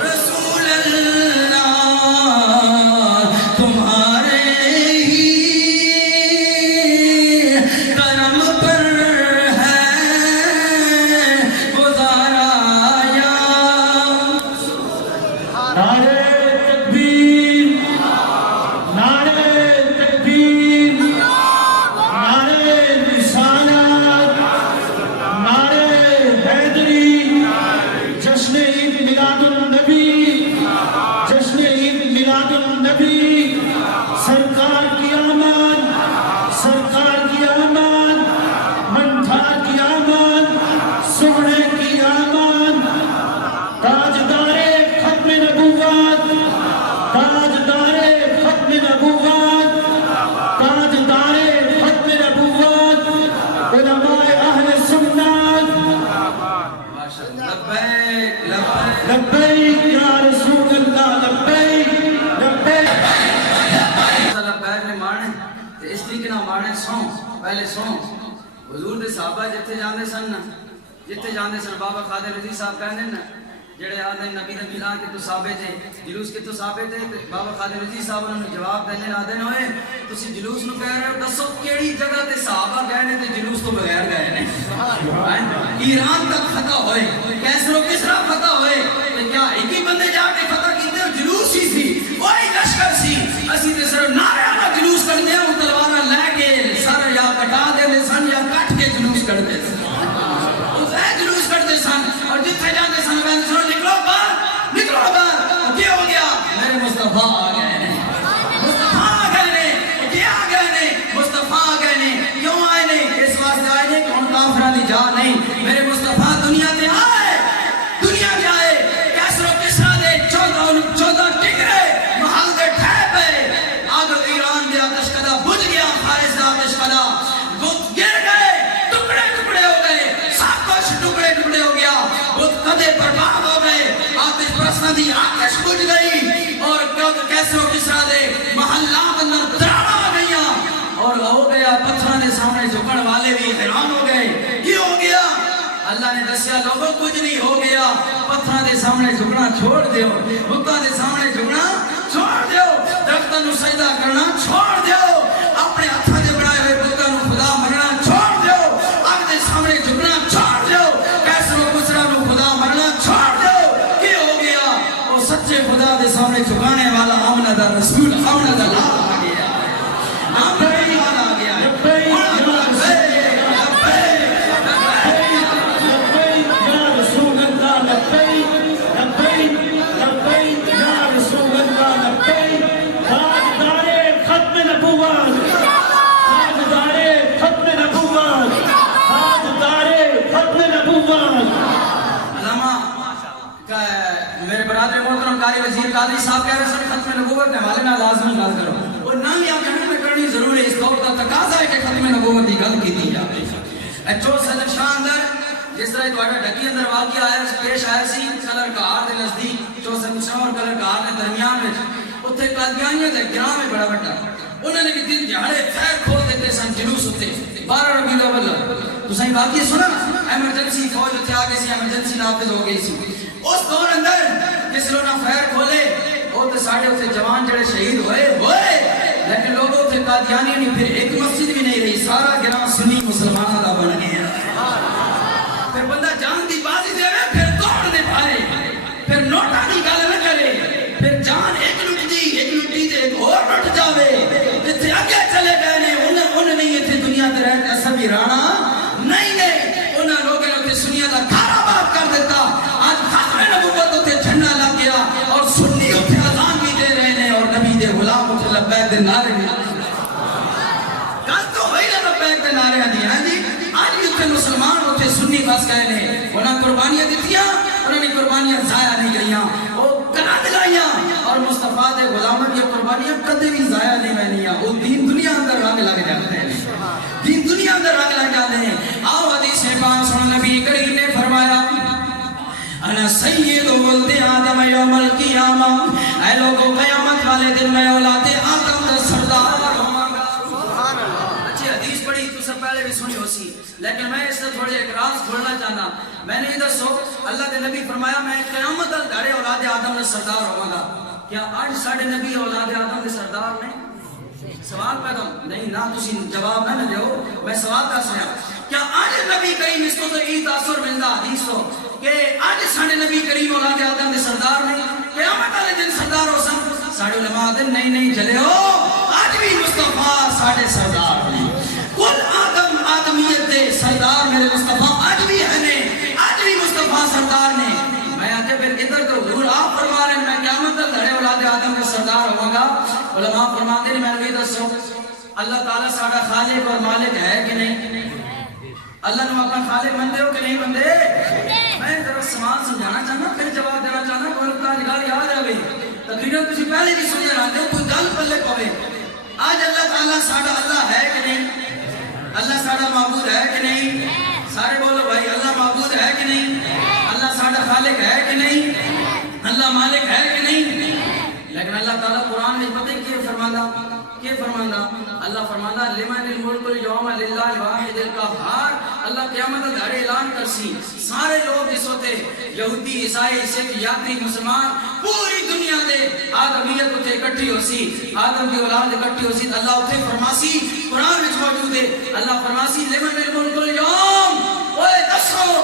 رسول اللہ تمہارے ہی کرم پر ہے گزارا یا نعرہ تکبیر نعرہ تکبیر نعرہ رسالت نعرہ حیدری جشن عید میلاد النبی جشن عید میلاد النبی سرکار کی آمد سرکار کی آمد منتھار کی آمد سہرے کی آمد تاجدار ختم نبوت تاجدار ختم نبوت تاجدار ختم نبوت علماء اہل سنت لبیک لبیک لبیک یا رسول اللہ لبیک لبیک لبیک نے مانے تے اس طریقے نہ مانے سوں پہلے سوں حضور دے صحابہ جتھے جاندے سن نا جتھے جاندے سن بابا خادم رضی صاحب کہندے نا جڑے آدھے نبی دا میلاد کے تو صحابے تھے جلوس کے تو صحابے تھے بابا خادم رضی صاحب انہوں نے جواب دینے آدھے نہ ہوئے تسی جلوس نو کہہ رہے ہو دسو کیڑی جگہ تے صحابہ گئے نے تے جلوس تو بغیر گئے نے ایران تک فتح ہوئے کیسر و کسرا فتح ہوئے تے کیا ایک ہی بندے جا کے فتح کیتے ہو جلوس ہی سی وہی لشکر سی اسی تے صرف نعرے والا جلوس کرتے ہیں تلوار لے کے سر یا کٹا دے سن یا کٹ کے جلوس کرتے سن جلوس کرتے سن اور جتھے جاتے سن کہتے سن نکلو باہر کیا ہو گیا میرے مصطفیٰ آ گئے نے مصطفیٰ آ گئے نے کیا آ گئے نے مصطفیٰ آ گئے نے کیوں آئے نے اس واسطے آئے نے کہ ہم کافران دی جان نہیں میرے مصطفیٰ دنیا تے آئے دنیا تے آئے کیسر و کسرا دے 14 ٹکرے محل دے ٹھہ پہ آگ ایران دے آتش کدا بجھ گیا فارس دا آتش کدا بت گر گئے ٹکڑے ٹکڑے ہو گئے سب کچھ ٹکڑے ٹکڑے ہو گیا بت کدے برباد ہو گئے آتش پرستاں دی آتش بجھ گئی اور کیسر و کسرا دے محلات اندر دراڑاں آ گئیاں اور ہو گیا پتھراں دے سامنے جھکن والے بھی حیران ہو گئے کی ہو گیا اللہ نے دسیا لوگوں کچھ نہیں ہو گیا پتھراں دے سامنے جھکنا چھوڑ دیو بتاں دے سامنے جھکنا چھوڑ دیو درختاں نوں سجدہ کرنا چھوڑ دیو اپنے ہتھاں دے بنائے ہوئے بتاں نوں خدا مننا چھوڑ دیو اگ دے سامنے جھکنا چھوڑ دیو کیسر و کسرا نوں خدا مننا چھوڑ دیو کی ہو گیا او سچے خدا دے سامنے جھکانے والا آمنہ دا رسول آمنہ دا لال آ گیا آمنہ دا لال آ گیا لبیک یا رسول اللہ لبیک درباری وزیر قاضی صاحب کہہ رہے ہیں ختم نبوت کے حوالے نال لازمی گل کرو اور نہ ہی آپ میں کرنی ضرور ہے اس دور کا تقاضا ہے کہ ختم نبوت کی گل کی جائے اچھو صدر شاہ اندر جس طرح تھوڑا ڈکی اندر واقعہ آیا پیش آیا سی کلر کار دے نزدیک چو صدر شاہ اور کلر کار دے درمیان میں اتنے قادیانیاں دے گراں میں بڑا بڑا انہوں نے بھی دن جہاڑے خیر کھول دیتے سن جلوس ہوتے 12 ربیع الاول تو صحیح واقعہ سنا ایمرجنسی فوج اتنے آ گئی سی ایمرجنسی نافذ ہو گئی سی اس دور اندر جس لوگ نہ خیر کھولے وہ تو ساڑھے اتنے جوان جڑے شہید ہوئے لیکن لوگوں اتنے قادیانی نہیں پھر ایک مسجد بھی نہیں رہی سارا گراں سنی مسلمانوں کا بن گیا پھر بندہ جان دی بازی دے رہے پھر دوڑ دے پھارے پھر نوٹا دی گل نہ کرے پھر جان ایک لٹی دے ایک اور لٹ جاوے جتھے آگے چلے گئے نے انہیں نہیں اتنے دنیا دے رہتے ایسا بھی رانا نہیں نہیں انہیں لوگوں نے اتنے سنیا دا کھارا باپ کر دیتا آج ختم نبوت اتنے جھنڈا لگ گیا اور سنی اتنے اذان بھی دے رہے ہیں اور نبی دے غلام اتنے لبیک دے نعرے ہیں گل تو ہوئی نا لبیک دے نعرے ہیں جی آج بھی اتنے مسلمان اتنے سنی بس گئے نے انہیں قربانیاں دیتیاں انہوں نے قربانیاں ضائع نہیں گئیاں وہ کنا دلائیاں اور مصطفیٰ دے غلامت یہ قربانیاں کدے بھی ضائع نہیں بنیاں وہ دین دنیا اندر رنگ لگ جاتے ہیں دین دنیا اندر رنگ لگ جاتے ہیں آؤ حدیث پاک سن نبی کریم نے فرمایا انا سید ولد آدم یوم القیامہ اے لوگوں قیامت والے دن میں اولاد آدم کا سردار پہلے بھی سنی ہو سی لیکن میں اس سے تھوڑے ایک راز کھولنا چاہنا میں نے ادھر سو اللہ کے نبی فرمایا میں قیامت تک گھڑے اولاد آدم میں سردار ہوں گا کیا آج ساڑھے نبی اولاد آدم کے سردار نہیں سوال پیدا نہیں نہ تسی جواب نہ دیو میں سوال کر سیا کیا آج نبی کریم اس کو تو یہ تاثر ملتا حدیث ہو کہ آج ساڑھے نبی کریم اولاد آدم کے سردار نہیں قیامت والے دن سردار ہو سن ساڑھے علماء دن نہیں چلے ہو آج بھی مصطفیٰ ساڑھے سردار نہیں کل آدم آدمیت دے سردار میرے مصطفیٰ آج بھی ہے نے آج بھی مصطفیٰ سردار نے میں آتے پھر ادھر تو ضرور آپ فرما رہے ہیں میں قیامت تک دھڑے اولاد آدم کے سردار ہوں گا علماء فرماتے ہیں میں نے دسو اللہ تعالیٰ ساڑھا خالق اور مالک ہے کہ نہیں اللہ نے اپنا خالق بندے ہو کہ نہیں بندے میں ذرا سوال سمجھانا چاہنا پھر جواب دینا چاہنا کوئی رکھتا نگاہ یاد ہے تقریباً تجھے پہلے بھی سنیا رہتے ہو کوئی گل پلے پوے آج اللہ تعالیٰ ساڑھا اللہ ہے کہ نہیں اللہ ساڑھا معبود ہے کہ نہیں سارے بولو بھائی اللہ معبود ہے کہ نہیں اللہ ساڑھا خالق ہے کہ نہیں اللہ مالک ہے کہ نہیں لیکن اللہ تعالیٰ قرآن میں پتہ کیا فرمانا اللہ فرمانا لمن الملک اليوم للہ الواحد القہار اللہ قیامت دھڑے اعلان کرسی سارے لوگ جس ہوتے یہودی عیسائی سکھ یاتری مسلمان پوری دنیا دے آدمیت اتھے اکٹھی ہو سی آدم کی اولاد اکٹھی ہو سی اللہ اتھے فرماسی قرآن میں موجود ہے اللہ فرماسی لمن الملک اليوم اوے دسو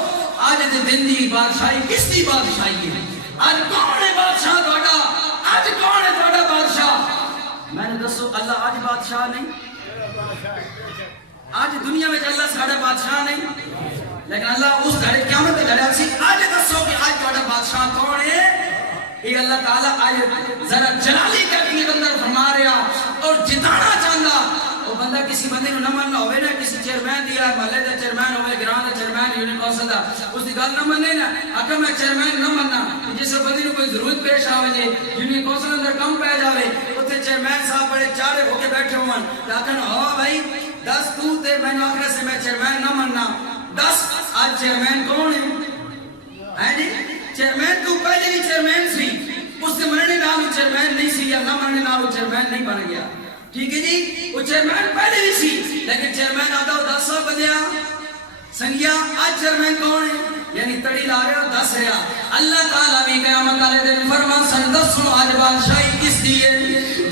آج دے دن دی بادشاہی کس دی بادشاہی ہے آج کون ہے بادشاہ تھوڑا آج کون ہے تھوڑا بادشاہ میں نے دسو اللہ آج بادشاہ نہیں آج دنیا میں اللہ ساڑھا بادشاہ نہیں لیکن اللہ اس گھڑے قیامت کے گھڑے سی آج دسو کہ آج تھوڑا بادشاہ کون ہے یہ اللہ تعالیٰ آج ذرا جلالی کا بھی اندر فرما رہا اور جتانا چاہتا وہ بندہ کسی بندے کو نہ مننا ہوئے نا کسی چیئرمین دیا محلے دا چیئرمین ہوئے گران دا چیئرمین یونین کونسل دا اس دی گل نہ مننے نا اگر میں چیئرمین نہ مننا جس بندے کو کوئی ضرورت پیش آوے جے یونین کونسل اندر کم پہ جاوے اتنے چیئرمین صاحب بڑے چارے ہو کے بیٹھے ہوئے لیکن ہاں بھائی 10 تو تے میں آخر سے میں چیئرمین نہ مننا 10 آج چیئرمین کون ہے جی چیئرمین تو پہلے بھی چیئرمین سی اس سے مرنے نام چیئرمین نہیں سی یا نہ مرنے نام چیئرمین نہیں بن گیا ٹھیک ہے جی وہ چیئرمین پہلے بھی سی لیکن چیئرمین آتا ہو 10 سال بدیا سنگیا آج چیئرمین کون ہے یعنی تڑی لا رہے ہو 10 رہا اللہ تعالیٰ بھی قیامت والے دن فرمان سن 10 آج بادشاہی کس دیئے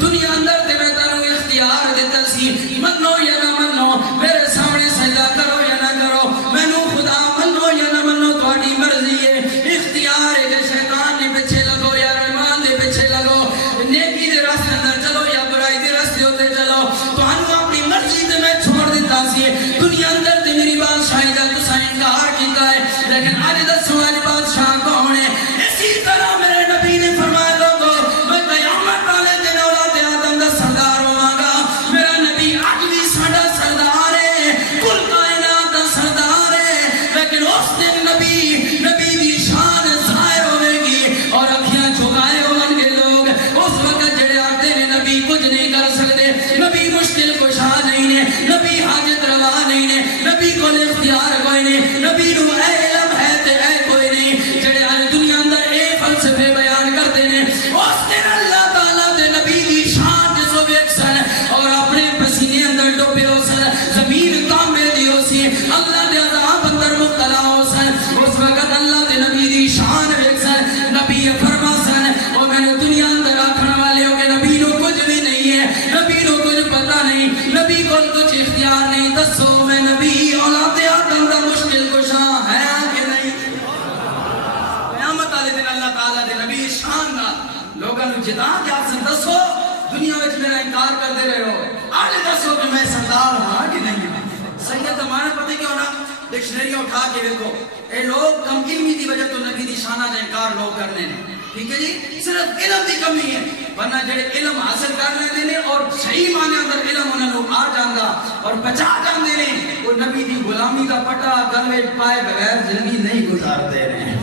دنیا اندر تے میں تنو اختیار دیتا سی منو یا نہ منو میرے سامنے سجدہ کرو یا نہ کرو مینو خدا منو یا نہ منو تھوڑی مرضی ہے اختیار ہے کہ شیطان نے پیچھے لگو یا رحمان نے پیچھے لگو نیکی دے راستے اندر چلو یا برائی دے راستے ہوتے چلو تو انو اپنی مرضی تے میں چھوڑ دیتا سی دنیا اندر تے میری بادشاہی دا تو سا انکار کیتا ہے لیکن آج دسو آج بادشاہ کون ہے اسی طرح میرے نبی نے فرمایا لوگو میں قیامت والے دن اختیار نہیں. دسو میں نبی اولاد آدم دا مشکل کشا ہے کہ نہیں؟ قیامت والے دن اللہ تعالیٰ دے نبی شان نال لوگاں نوں جتا کے آکھن دسو دنیا وچ میرا انکار کردے رہے ہو, آج دسو کہ میں سردار ہاں کہ نہیں ہاں. سید ہمارا پتہ کیوں نہ ڈکشنریاں اٹھا کے دیکھو, اے لوگ کم علمی دی وجہ تو نبی دی شانہ دا انکار لوگ کرنے ہیں. ٹھیک ہے جی, صرف علم دی کمی ہے, ورنہ جڑے علم حاصل کر لیندے نے اور صحیح معنی اندر علم انہاں نوں آ جاندا اور بچا جاندے نے, وہ نبی دی غلامی دا پٹا گلے پائے بغیر زندگی نہیں گزاردے نے.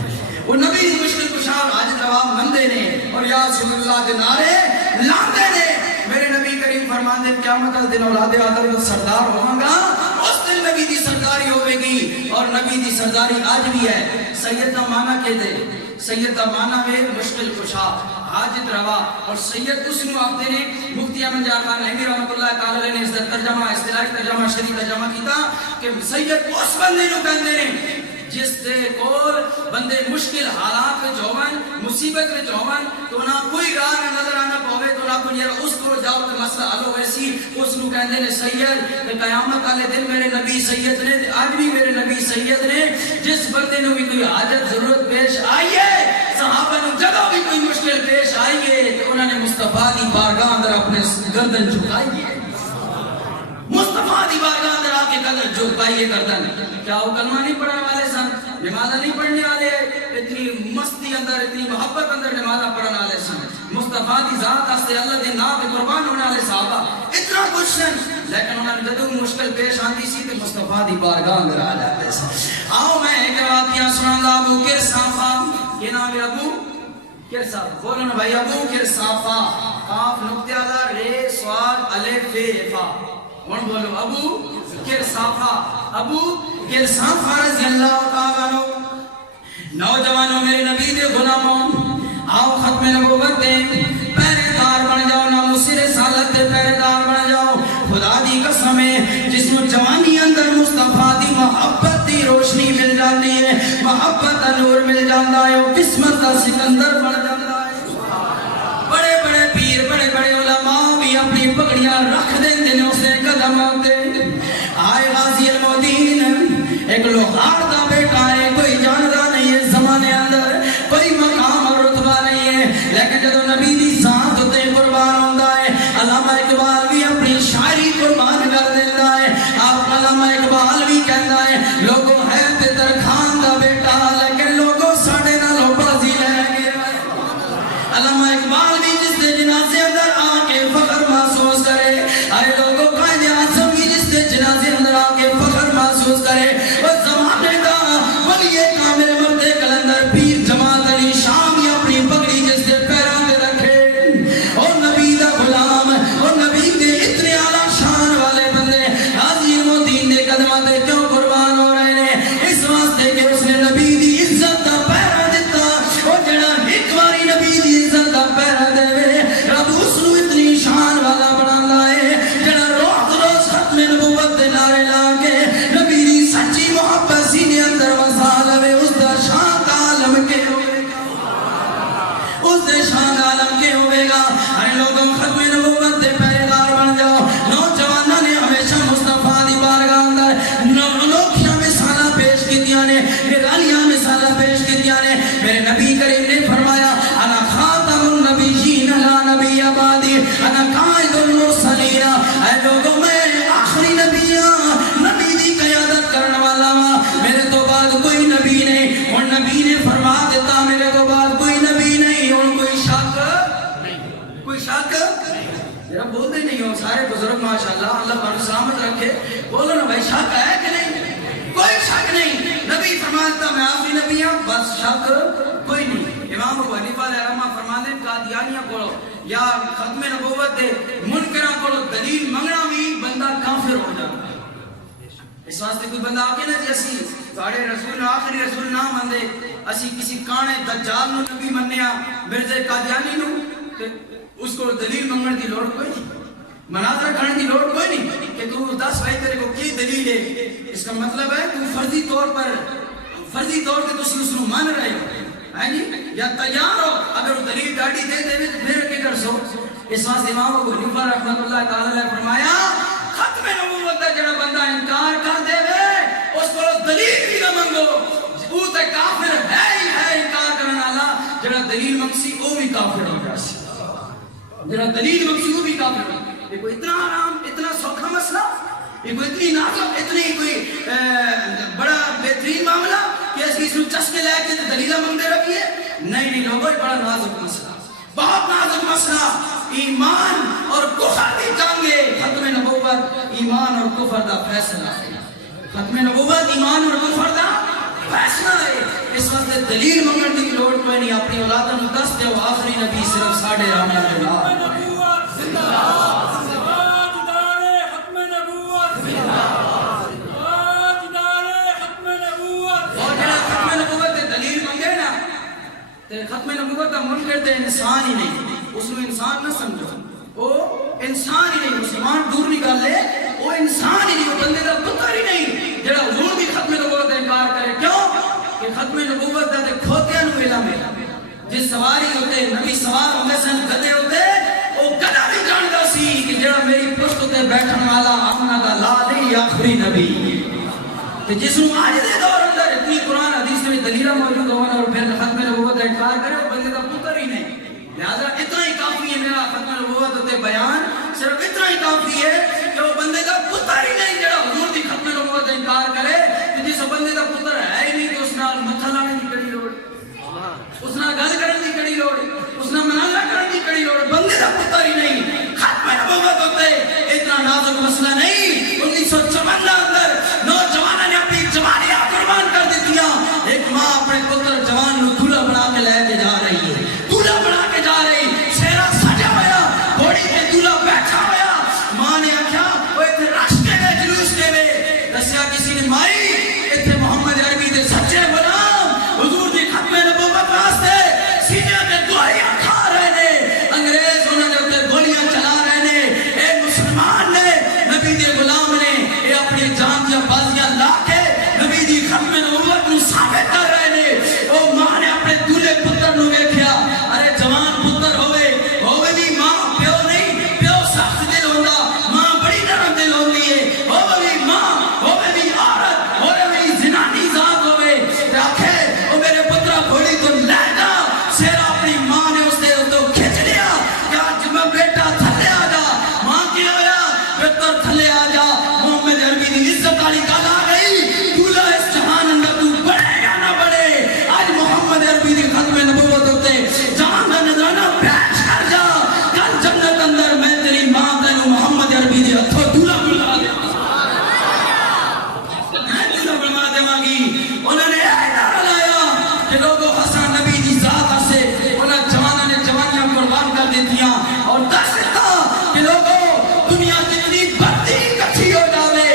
وہ نبی دی مشکل کشا حاجت روا مندے نے اور یا رسول اللہ دے نعرے لاندے نے. میرے نبی کریم فرماندے قیامت کے دن اولاد آدم دا سردار ہوواں گا, اس دن نبی دی سرداری ہوے گی اور نبی دی سرداری آج بھی ہے. سید دا معنی کہ دے, سید دا معنی ہے مشکل کشا, حاجت روا, اور سید اس نو آتے نے مفتی احمد جان خان نعیمی رحمۃ اللہ تعالی علیہ نے اس دا ترجمہ اصطلاحی ترجمہ شریف ترجمہ کیتا کہ سید اس بندے نو کہندے نے جس دے کول بندے مشکل حالات وچ ہون, مصیبت وچ ہون, تو نہ کوئی راہ نہ نظر آنا پاوے, تو نہ کوئی اس کو جاؤ تے مسئلہ حل ہوے سی, اس نو کہندے نے سید. تے قیامت والے دن میرے نبی سید نے, اج بھی میرے نبی سید نے, جس بندے نو بھی کوئی حاجت ضرورت پیش آئی ہے, صحابہ نو جگہ بھی کوئی مشکل پیش آئی ہے, تے انہوں نے مصطفیٰ دی بارگاہ اندر اپنے گردن جھکائی ہے. مصطفیٰ دی بارگاہ اندر آ کے گردن جھکائی ہے گردن. کیا وہ کلمہ نہیں پڑھنے والے سن, نمازہ نہیں پڑھنے والے, اتنی مستی اندر اتنی محبت اندر نمازہ پڑھنے والے سن, مصطفیٰ دی ذات واسطے اللہ دے نام پہ قربان ہونے والے صحابہ اتنا کچھ سن, لیکن انہوں نے جدوں مشکل پیش آتی سی تے مصطفیٰ دی بارگاہ اندر آ جاتے سن. آؤ میں ایک واقعہ سناؤں ابو کرسافہ, یہ نام ہے ابو کرسافہ, بولو نا بھائی, ابو کرسافہ, کاف نقطہ دار رے صاد الف فے فا, ہن بولو ابو کرسافہ. ابو کرسافہ رضی اللہ تعالیٰ عنہ. نوجوانوں میرے نبی دے غلاموں, آؤ ختم نبوت دے پہرے دار بن جاؤ, ناموس رسالت دے پہرے دار بن جاؤ. خدا دی قسم ہے جس نو جوانی اندر مصطفیٰ دی محبت دی روشنی مل جاندی ہے, محبت دا نور مل جاندا ہے, وہ قسمت دا سکندر بن جاندا ہے. بڑے بڑے پیر, بڑے بڑے علماء بھی اپنی پگڑیاں رکھ دیندے نے اس دے قدماں تے. آئے غازی المدین ایک لوہار دا بیٹا ہے, کوئی جاندا نہیں ہے زمانے اندر, کوئی مقام اور رتبہ نہیں ہے, لیکن جدو نبی دی ذات تے قربان ہوندا ہے, علامہ اقبال بھی اپنی شاعری قربان کر دیتا ہے. آپ علامہ اقبال بھی کہندا ہے لوگوں ہے تے درخان دا بیٹا, لیکن لوگوں ساڈے نالوں بازی لے گئے. علامہ اقبال بھی جس دے جنازے اندر آ کے فخر محسوس کرے, آئے لوگوں قائد اعظم بھی جس دے جنازے اندر آ کے فخر محسوس کرے, وہ زمانے دا ولی کامل مرد کلندر پیر جماعت علی شام بھی اپنی پگڑی جس دے پیروں تے رکھے, اور نبی دا غلام, اور نبی دے اتنے اعلیٰ شان والے بندے غازی المدین دے قدماں تے کیوں قربان ہو رہے نے؟ اس واسطے کہ اس نے نبی دی عزت دا پہرا دتا. وہ جڑا ایک باری نبی دی عزت دا پہرا دے رب اس نو اتنی شان والا بناتا ہے, جڑا روز روز ختم نبوت دے نعرے لا کے نبی دی سچی محبت سینے اندر وسا لوے, اس دا شان عالم کے ہوئے گا, اس دے شان عالم کے ہوئے گا. ہر لوگوں ختم نبوت دے پہرے دار بن جاؤ. نوجوانوں نے ہمیشہ مصطفیٰ دی بارگاہ اندر انوکھیاں مثالاں پیش کیتیاں نے, نرالیاں مثالاں پیش کیتیاں نے. میرے نبی کریم نے فرمایا انا خاتم النبیین لا نبی بعدی, انا قائد المرسلین, اے لوگوں میں آخری نبی ہاں, نبی دی قیادت کرنے والا ہاں, میرے تو بعد کوئی نبی نہیں. اور نبی نے فرما دیتا میرے تو بعد کوئی نبی نہیں, اور کوئی شک نہیں, کوئی شک ذرا بولتے نہیں ہو سارے بزرگ ماشاءاللہ, اللہ پر سلامت رکھے. بولو نا بھائی, شک ہے کہ نہیں؟ کوئی شک نہیں. نبی فرماتا میں آخری نبی ہوں, بس شک کوئی نہیں. امام ابو حنیفہ علیہ رحمہ فرماتے ہیں قادیانیہ کو یا ختم نبوت دے منکراں کو دلیل منگنا بھی بندہ کافر ہو جاتا ہے. اس واسطے کوئی بندہ آ کے نہ جی اسی ساڑھے رسول آخری رسول نہ مندے, اسی کسی کانے دجال نو نبی منیا, مرزا قادیانی نو, اس کو دلیل منگن دی لوڑ کوئی نہیں, مناظرہ کرنے دی لوڑ کوئی نہیں کہ تو دس بھائی تیرے کو کی دلیل ہے. اس کا مطلب ہے تو فرضی طور پہ تسی اس نو مان رہے ہو, ہے جی, یا تیار ہو. اگر وہ دلیل ڈاڑی دے دے تو پھر کیا کر سو. اس واسطے امام ابو حنیفہ رحمۃ اللہ تعالی علیہ فرمایا ختم نبوت دا جڑا بندہ انکار کر دے وے اس کو دلیل بھی نہ منگو وہ تے کافر ہے ہی ہے انکار کرنے والا جڑا دلیل منگسی وہ بھی کافر ہو جاسی جڑا دلیل منگسی وہ بھی کافر ہو یہ کوئی اتنا آرام اتنا سوکھا مسئلہ یہ کوئی اتنی نازک اتنی کوئی بڑا بہترین معاملہ کہ اس کو چسکے لے کے دلیلہ منگتے رکھیے نہیں لوگوں یہ بڑا نازک مسئلہ بہت نازک مسئلہ ایمان اور کفر کی جنگ ختم نبوت ایمان اور کفر دا فیصلہ ہے ختم نبوت ایمان اور کفر دا فیصلہ ہے اس وقت دلیل منگن کی لوڑ کوئی نہیں اپنی اولادوں کو دس دے آخری نبی صرف ساڑھے رحمت اللہ ختم نبوت کا منکر تے انسان ہی نہیں اس میں انسان نہ سمجھو وہ انسان ہی نہیں مسلمان دور نکال لے وہ انسان ہی نہیں وہ بندے کا پتر ہی نہیں جڑا حضور بھی ختم نبوت کا انکار کرے کیوں کہ ختم نبوت کا تے کھوتیاں نو علم ہے جس سواری ہوتے نبی سوار ہوتے سن گدے ہوتے وہ گدا بھی جانتا سی کہ جڑا میری پشت تے بیٹھن والا آمنہ دا لال آخری نبی کہ جس کو آج دے دور اندر اتنی قرآن حدیث میں دلیلہ موجود ہونا اور پھر ختم نبوت کا انکار کرے وہ بندے کا پتر ہی نہیں لہذا اتنا ہی کافی ہے میرا ختم نبوت ہوتے بیان صرف اتنا ہی کافی ہے کہ وہ بندے کا پتر ہی نہیں جڑا حضور دی ختم نبوت کا انکار کرے کہ جس بندے کا پتر ہے ہی نہیں کہ اس نال متھا لانے کی کڑی لوڑ اس نال گل کرنے کی کڑی لوڑ اس نال مناظرہ کرنے کی کڑی لوڑ بندے کا پتر ہی نہیں ختم نبوت ہوتے اتنا نازک مسئلہ نہیں 1954 اندر نوجوانوں نے اپنی جوانیاں قربان کر دیتیاں ایک ماں اپنے پتر جوان نو دولہا بنا کے لے کے جا رہی ہے دولہا بنا کے جا رہی سہرا سجا ہویا گھوڑی پہ دولہا بیٹھا ہویا ماں نے آکھیا وہ اتنے رش کے گئے جلوس کے گئے دسیا کسی نے مائی اتنے محمد عربی دے سچے غلام حضور دی ختم نبوت واسطے سینے تے گولیاں کھا رہے نے انگریز انہوں نے اتنے گولیاں چلا رہے نے اے مسلمان نے نبی دے غلام نے اے اپنی جان دیا بازیاں لا کے نبی دی ختم نبوت نو ثابت کر رہے نے او ماں نے اپنے دولے پتر نو ویکھیا ارے جوان پتر ہوئے بھی ماں پیو نہیں پیو سخت دل ہوندا ماں بڑی نرم دل ہوندی ہے ہوے بھی ماں ہوے بھی عورت ہوے بھی زنانی ذات ہوے تے آکھے او میرے پترا گھوڑی تو لے جا سیرا اپنی ماں نے اس دے تو کھچ لیا کہ آج میں بیٹا تھلے آ جا ماں کی ہویا پتر تھلے آ جا محمد عربی دی عزت والی گل آ گئی دولہا اس جہان اندر تو بڑھے یا نہ بڑھے آج محمد عربی دی ختم نبوت ہوتے جہان کا نظرانہ پیش کر جا کل جنت اندر میں تیری ماں تینو محمد عربی دی ہتھوں دولہا بنا دے میں دولہا بنا دے گی انہوں نے اعلان لایا کہ لوگوں حسن نبی دی ذات سے انہاں جوانوں نے جوانیاں قربان کر دیتیاں اور دس دیتا کہ لوگوں دنیا جتنی بڑھتی کچھی ہو جاوے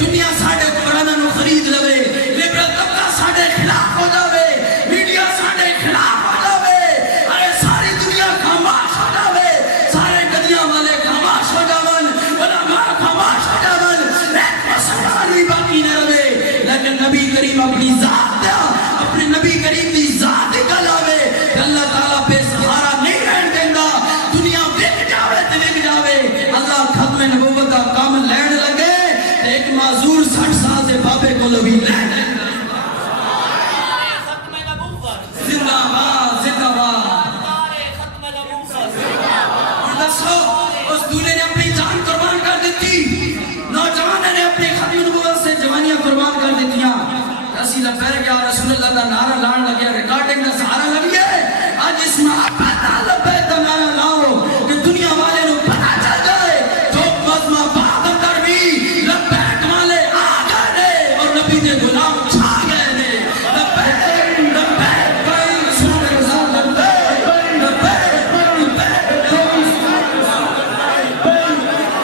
دنیا ساڑھے قرآنہ نو خرید لوے لبرل طبقہ ساڑھے خلاف ہو جاوے میڈیا ساڑھے خلاف ہو جاوے ارے ساری دنیا خاموش ہو جاوے سارے گدیاں والے خاموش ہو جاون علماء خاموش ہو جاون ایک مسلمان بھی باقی نہ رہے لیکن نبی کریم اپنی ذات دیا اپنے نبی کریم دی ذات نکل آوے اللہ تعالیٰ پہ سہارا نہیں رہن دینا دنیا بک جاوے تے بک جاوے اللہ ختم نبوت کا کام لین لگے ایک معذور 60 سال سے بابے کو لبی لین زندہ باد زندہ باد دسو اس دولے نے اپنی جان قربان کر دیتی نوجوانوں نے اپنی ختم نبوت سے جوانیاں قربان کر دیتیاں اسی لبیک یا رسول اللہ کا نعرہ لان لگیا ریکارڈنگ کا سہارا لگ گیا آج اس محبت لبیک کا نعرہ لاؤ کہ دنیا والے نو پتا چل جائے جو مزمہ بعد اندر بھی لبیک والے آ گئے اور نبی دے غلام چھا گئے نے لبیک لبیک رسول اللہ لبیک لبیک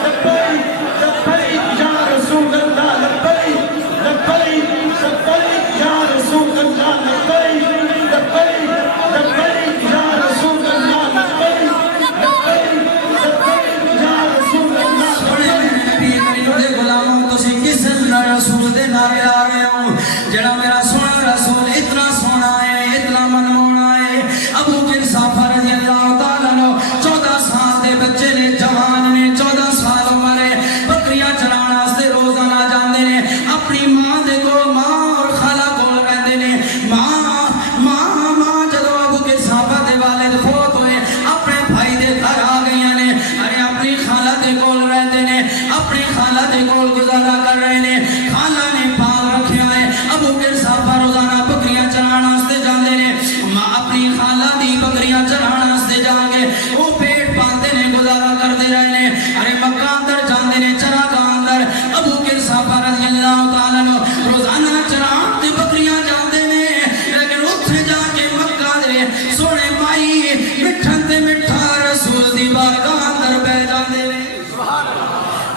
لبیک لبیک یا رسول اللہ لبیک لبیک لبیک یا رسول اللہ لبیک لبیک لبیک یا رسول دے کول رہتے نے اپنی خالہ دے کول گزارا کر رہے نے خالہ نے پال رکھیا ہے ابو بکر صاحب روزانہ بکریاں چرانا واسطے جاندے نے ماں اپنی خالہ دی بکریاں چرانا واسطے جا کے وہ پیٹ پالتے نے گزارا کرتے رہے نے ارے مکہ اندر جاندے نے چراگاہ اندر ابو بکر صاحب رضی اللہ تعالیٰ عنہ روزانہ چران تے بکریاں جاندے نے لیکن اتھے جا کے مکہ دے سونے مائی مٹھن تے مٹھا رسول دی بارگاہ اندر بہ جاندے نے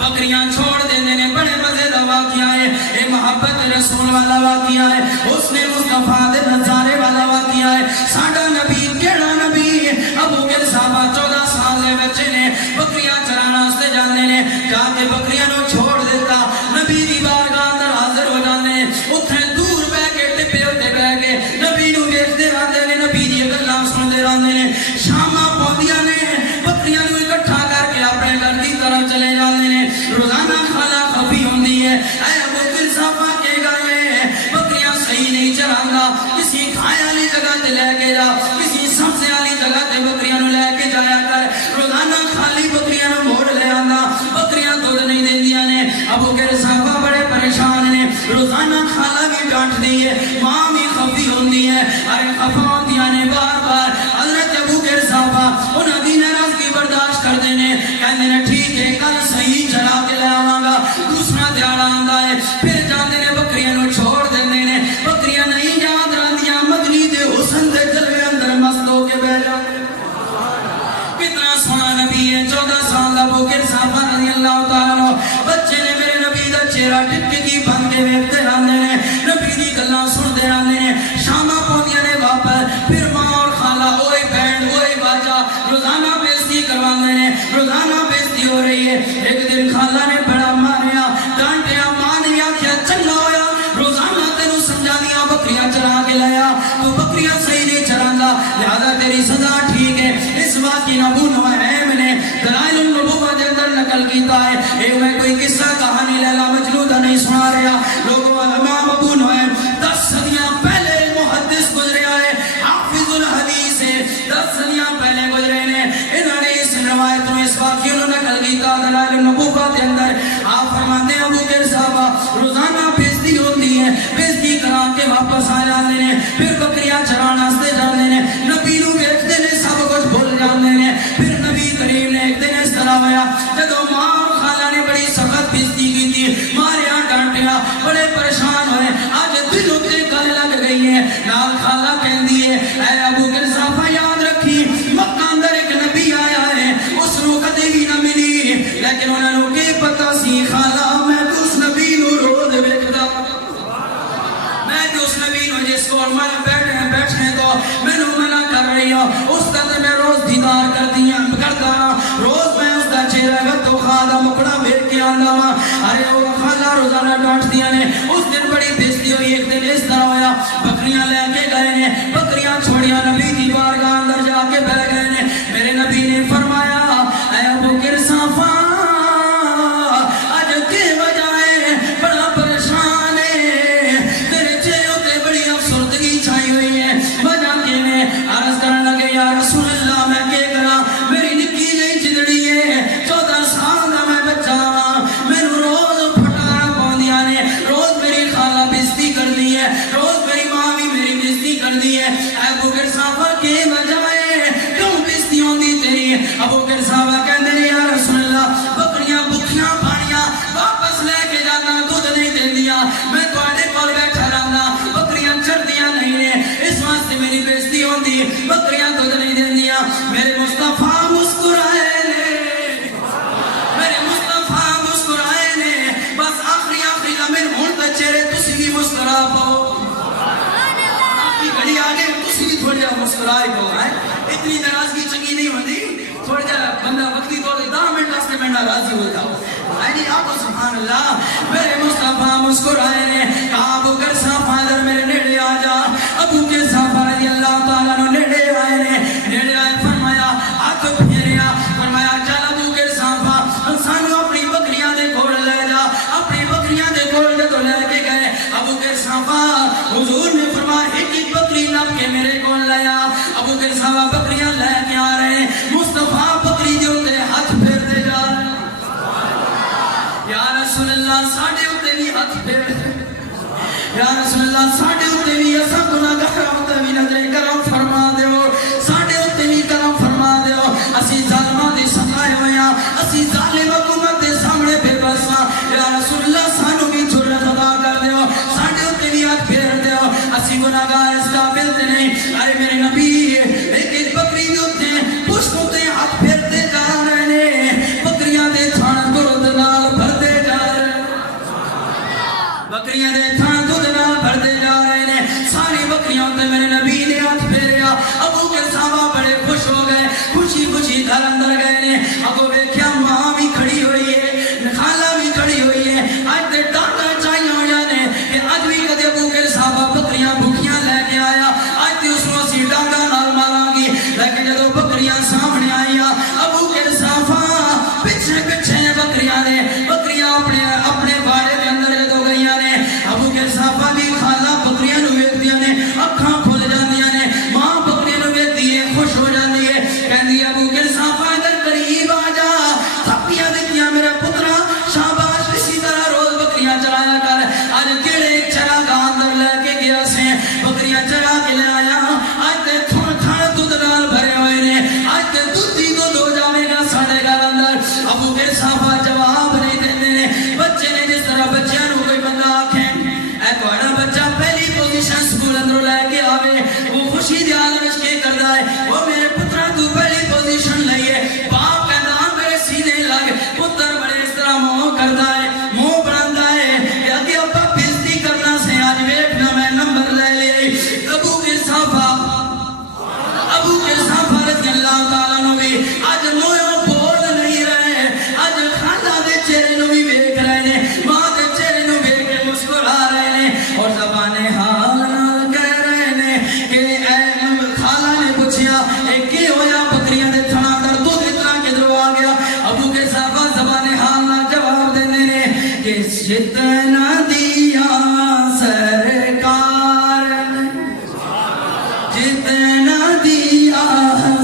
بکریاں چھوڑ دینے نے بڑے مزے دا واقعہ ہے اے محبت رسول والا واقعہ ہے اس نے مصطفیٰ دے نظارے والا واقعہ ہے ساڈا نبی کیڑا نبی ابو بکر صاحب 14 سال دے بچے نے بکریاں چرانا واسطے جاندے نے جا کے بکریاں نو چھوڑ دیتا نبی دی بارگاہ اندر حاضر ہو جاندے نے اوتھے دور بیٹھ کے ٹپے تے بیٹھ کے نبی نو ویکھدے رہندے نے نبی دی گلاں سنتے رہندے نے شاماں پوندیاں نے بکریاں نو اکٹھا کر کے اپنے گھر دی طرف چلے جاندے نے روزانہ خالہ خفی ہوندی ہے اے ابو بکر صاحب کے گئے بکریاں صحیح نہیں چراندا کسی کھانے والی جگہ تے لے کے جا کسی سبزی والی جگہ تے بکریاں نو لے کے جایا کر روزانہ خالی بکریاں نو موڑ لے آندا بکریاں دودھ نہیں دیندیاں نے ابو بکر صاحب بڑے پریشان نے روزانہ خالہ بھی ڈانٹدی ہے ماں بھی خفی ہوندی ہے ارے خفا ہوندیاں نے بار بار حضرت ابو بکر صاحب انہاں دی ناراضگی برداشت کردے نے کہندے نے ٹھیک ہے کل صحیح چلا کے لے آواں گا دوسرا دیہڑا آندا ہے پھر جاندے نے بکریاں نو چھوڑ دیندے نے بکریاں نہیں یاد رہندیاں مدنی دے حسن دے جلوے اندر مست ہو کے بیٹھ جاندے کتنا سونا نبی ہے 14 سال دا ابو بکر صاحب رضی اللہ تعالیٰ عنہ بچے نے میرے نبی دا چہرہ ٹکٹکی بن کے ویکھتے رہندے نے نبی دی گلاں سنتے رہندے نے شاماں پوندیاں نے واپس پھر ماں اور خالہ اوئے بہن اوئے باجا روزانہ بےزتی کرواندے نے روزانہ بےزتی ہو رہی ہے ایک دن خالہ نے بڑا ماریا ڈانٹیا ماں نے آکھیا چنگا ہویا روزانہ تینوں سمجھانیاں بکریاں چرا کے لایا تو بکریاں صحیح نہیں چراندا لہذا تیری سزا ٹھیک ہے اس واقعے ابو نعیم نے دلائل النبوہ دے اندر نقل کیتا ہے اے میں کوئی قصہ کہانی لیلا مجنون دا نہیں سنا رہا لوگوں امام ابو نعیم 10 صدیاں پہلے محدث گزرے آئے حافظ الحدیث ہے 10 صدیاں پہلے گزرے نے انہوں نے اس روایت میں اس واقعے نے نقل کیتا دلائل النبوہ دے اندر آپ فرماتے ہیں ابو بکر صاحب روزانہ بےزتی ہوتی ہے بےزتی کرا کے واپس آ جاندے نے پھر بکریاں چرانا واسطے جاندے نے نبی نو ویکھدے نے سب کچھ بھول جاندے نے پھر نبی کریم نے ایک دن اس طرح ہویا جدوں ماں اور خالہ نے بڑی سخت بےزتی کی تھی ماریا ڈانٹیا بڑے پریشان ہوئے آج دل تے گل لگ گئی ہے نال خالہ کہندی ہے اے ابو بکر صاحب یاد رکھی مکہ اندر ایک نبی آیا ہے اس نو کدی بھی نہ ملی لیکن انہاں نو کی پتہ سی خالہ میں اس نبی نو روز ویکھدا میں اس نبی نو جس کو من بیٹھنے تو مینوں منع کر رہی ہوں اس کا تے میں روز دیدار کردا روز میں اس دا چہرہ تو خالہ مکڑا ویکھ کے آندا وا ارے او خالہ روزانہ ڈانٹدیاں نے اس دن بڑی بےزتی ہوئی ایک دن اس طرح ہویا بکریاں لے کے گئے نے بکریاں چھوڑیاں نبی دی بارگاہ اندر جا کے بیٹھ گئے نے میرے نبی نے فرمایا اے ابو بکر صاحب اج کی وجہ ہے بڑا پریشان ہے تیرے چہرے تے بڑی افسردگی چھائی ہوئی ہے وجہ کیویں عرض کرن لگے یا رسول اللہ میں کیا کراں میری نکی جئی چندڑی ہے 14 سال دا میں بچہ مینوں روز پھٹارا پاؤندیاں نے روز میری خالہ بےزتی کردی ہے روز میری ماں بھی میری بےزتی کردی ہے اے ابو بکر صاحب کی وجہ ہے کیوں بےزتی ہوندی تیری ابو بکر صاحب کہندے نے یا رسول اللہ بکریاں بھکھیاں پانیاں واپس لے کے جانا دودھ نہیں دیندیاں میں تواڈے کول بیٹھا رہنا بکریاں چردیاں نہیں نے اس واسطے میری بےزتی ہوندی بکریاں دودھ نہیں دیندیاں میرے مصطفیٰ مسکرائے نے میرے مصطفیٰ مسکرائے نے بس آخری لمحے ہن تے چہرے تسی بھی مسکرا پاؤ آخری گھڑی آ گئی تسی بھی تھوڑا جہا مسکرا ہی پاؤ اتنی ناراضگی چنگی نہیں ہوندی تھوڑا جہا بندہ وقتی طور پہ 10 منٹ واسطے میں ناراضی ہو جاؤ جی آپ سبحان اللہ میرے مصطفیٰ مسکرائے نے کہا ابو بکر صاحب حاضر میرے نیڑے آ جا ابو بکر صاحب رضی اللہ تعالیٰ عنہ نیڑے آئے نے نیڑے آئے فرمایا ہاتھ پھیریا فرمایا چل ابو بکر صاحب سانو اپنی بکریاں دے کول لے جا اپنی بکریاں دے کول جدوں لے کے گئے ابو بکر صاحب حضور نے فرمایا ایک بکری نپ کے میرے کول لایا ابو بکر صاحب بکریاں لے کے آ رہے ہیں مصطفیٰ بکری دے اوتے ہاتھ پھیرتے جا رہے ہیں ہاتھ پھیر یا رسول اللہ ساڈے اُتے بھی اساں گناہگار اُتے بھی نظر کرم فرما دیو ساڈے اُتے بھی کرم فرما دیو اسی ظالماں دے ستائے ہوئے ہاں اسی ظالم حکومت دے سامنے بے بس ہاں یا رسول اللہ سانو بھی جرأت عطا کر دیو ساڈے اُتے بھی ہاتھ پھیر دیو اسی گناہگار اس قابل تے نہیں اے میرے نبی ایک بکری دے اُتے پشتوں تے ہاتھ پھیرتے جا رہے نے بکریاں دے تھان دودھ نال بھردے جا رہے بکریاں دے تھان دودھ نال بھردے جا رہے نے ساری بکریاں تے میرے نبی نے ہاتھ پھیریا ابو کے صحابہ بڑے خوش ہو گئے خوشی خوشی گھر اندر گئے نے ابو ویکھیا ماں بھی کھڑی ہوئی ہے خالہ بھی کھڑی ہوئی ہے اج تے ڈانٹا چاہیے ہو جانے کہ اج بھی کدے ابو کے صحابہ بکریاں بھوکیاں لے کے آیا اج تے اس نوں اسی ڈانگا نال ماراں گی لیکن جدوں بکریاں سامنے آئیاں ابو کے صحابہ پیچھے پیچھے بکریاں نے بکریاں اپنے باڑے دے اندر جدوں گئیاں نے ابو کے صحابہ دی خالہ بکریاں نوں ویکھدیاں نے اکھاں کھل جاندیاں نے ماں بکریاں نوں ویکھدی ہے خوش ہو جاندی ہے کہندی ابو کے صحابہ ادھر قریب آ جا تھپیاں دتیاں میرے پترا شاباش اسی طرح روز بکریاں چرایا کر اج کیڑے چراگاہ اندر لے کے گیا سے بکریاں چرا کے لے آیا اج تے تھن دودھ نال بھرے ہوئے نے اج تے دودھ ہی دودھ ہو جاوے گا ساڈے گھر اندر ابو کے صحابہ جواب نہیں دیندے نے بچے نے جس طرح بچیاں نوں کوئی بندہ آکھے اے تہاڈا بچہ پہلی پوزیشن سکول اندروں لے کے آوے وہ خوشی دے عالم وچ کے کردا ہے وہ میرے پترا تو پہلی پوزیشن لئیے باپ کہندا میرے سینے لگ پتر بڑے اس طرح منہ کردا ہے منہ بناندا ہے کہ اگے ابا بےزتی کرنا سے اج ویکھنا میں نمبر لے لے ابو کے صحابہ رضی اللہ تعالیٰ عنہ بھی اج مویوں بول نہیں رہے اج خالہ دے چہرے نوں بھی ویکھ رہے نے ماں دے چہرے نوں ویکھ کے مسکرا رہے نے اور زبان حال نال کہہ رہے نے کہ اے خالہ نے پوچھیا اے کی ہویا بکریاں دے تھنا اندر دودھ اتنا کدھروں آ گیا ابو کے صحابہ زبان حال نال جواب دیندے نے کہ جتنا دیا سرکار نے جتنا دیا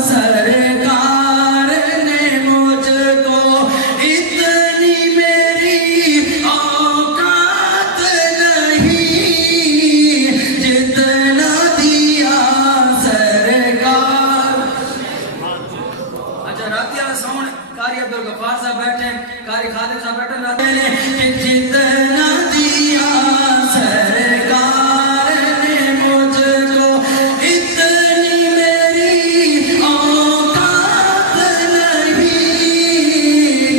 سرکار نے مجھ کو اتنی میری اوقات نہیں جتنا دیا سرکار اچھا راتی والا ساؤنڈ قاری عبدالغفار صاحب بیٹھے قاری خالد صاحب بیٹھے راتے نے کہ جتنا دیا سرکار نے مجھ کو اتنی میری اوقات نہیں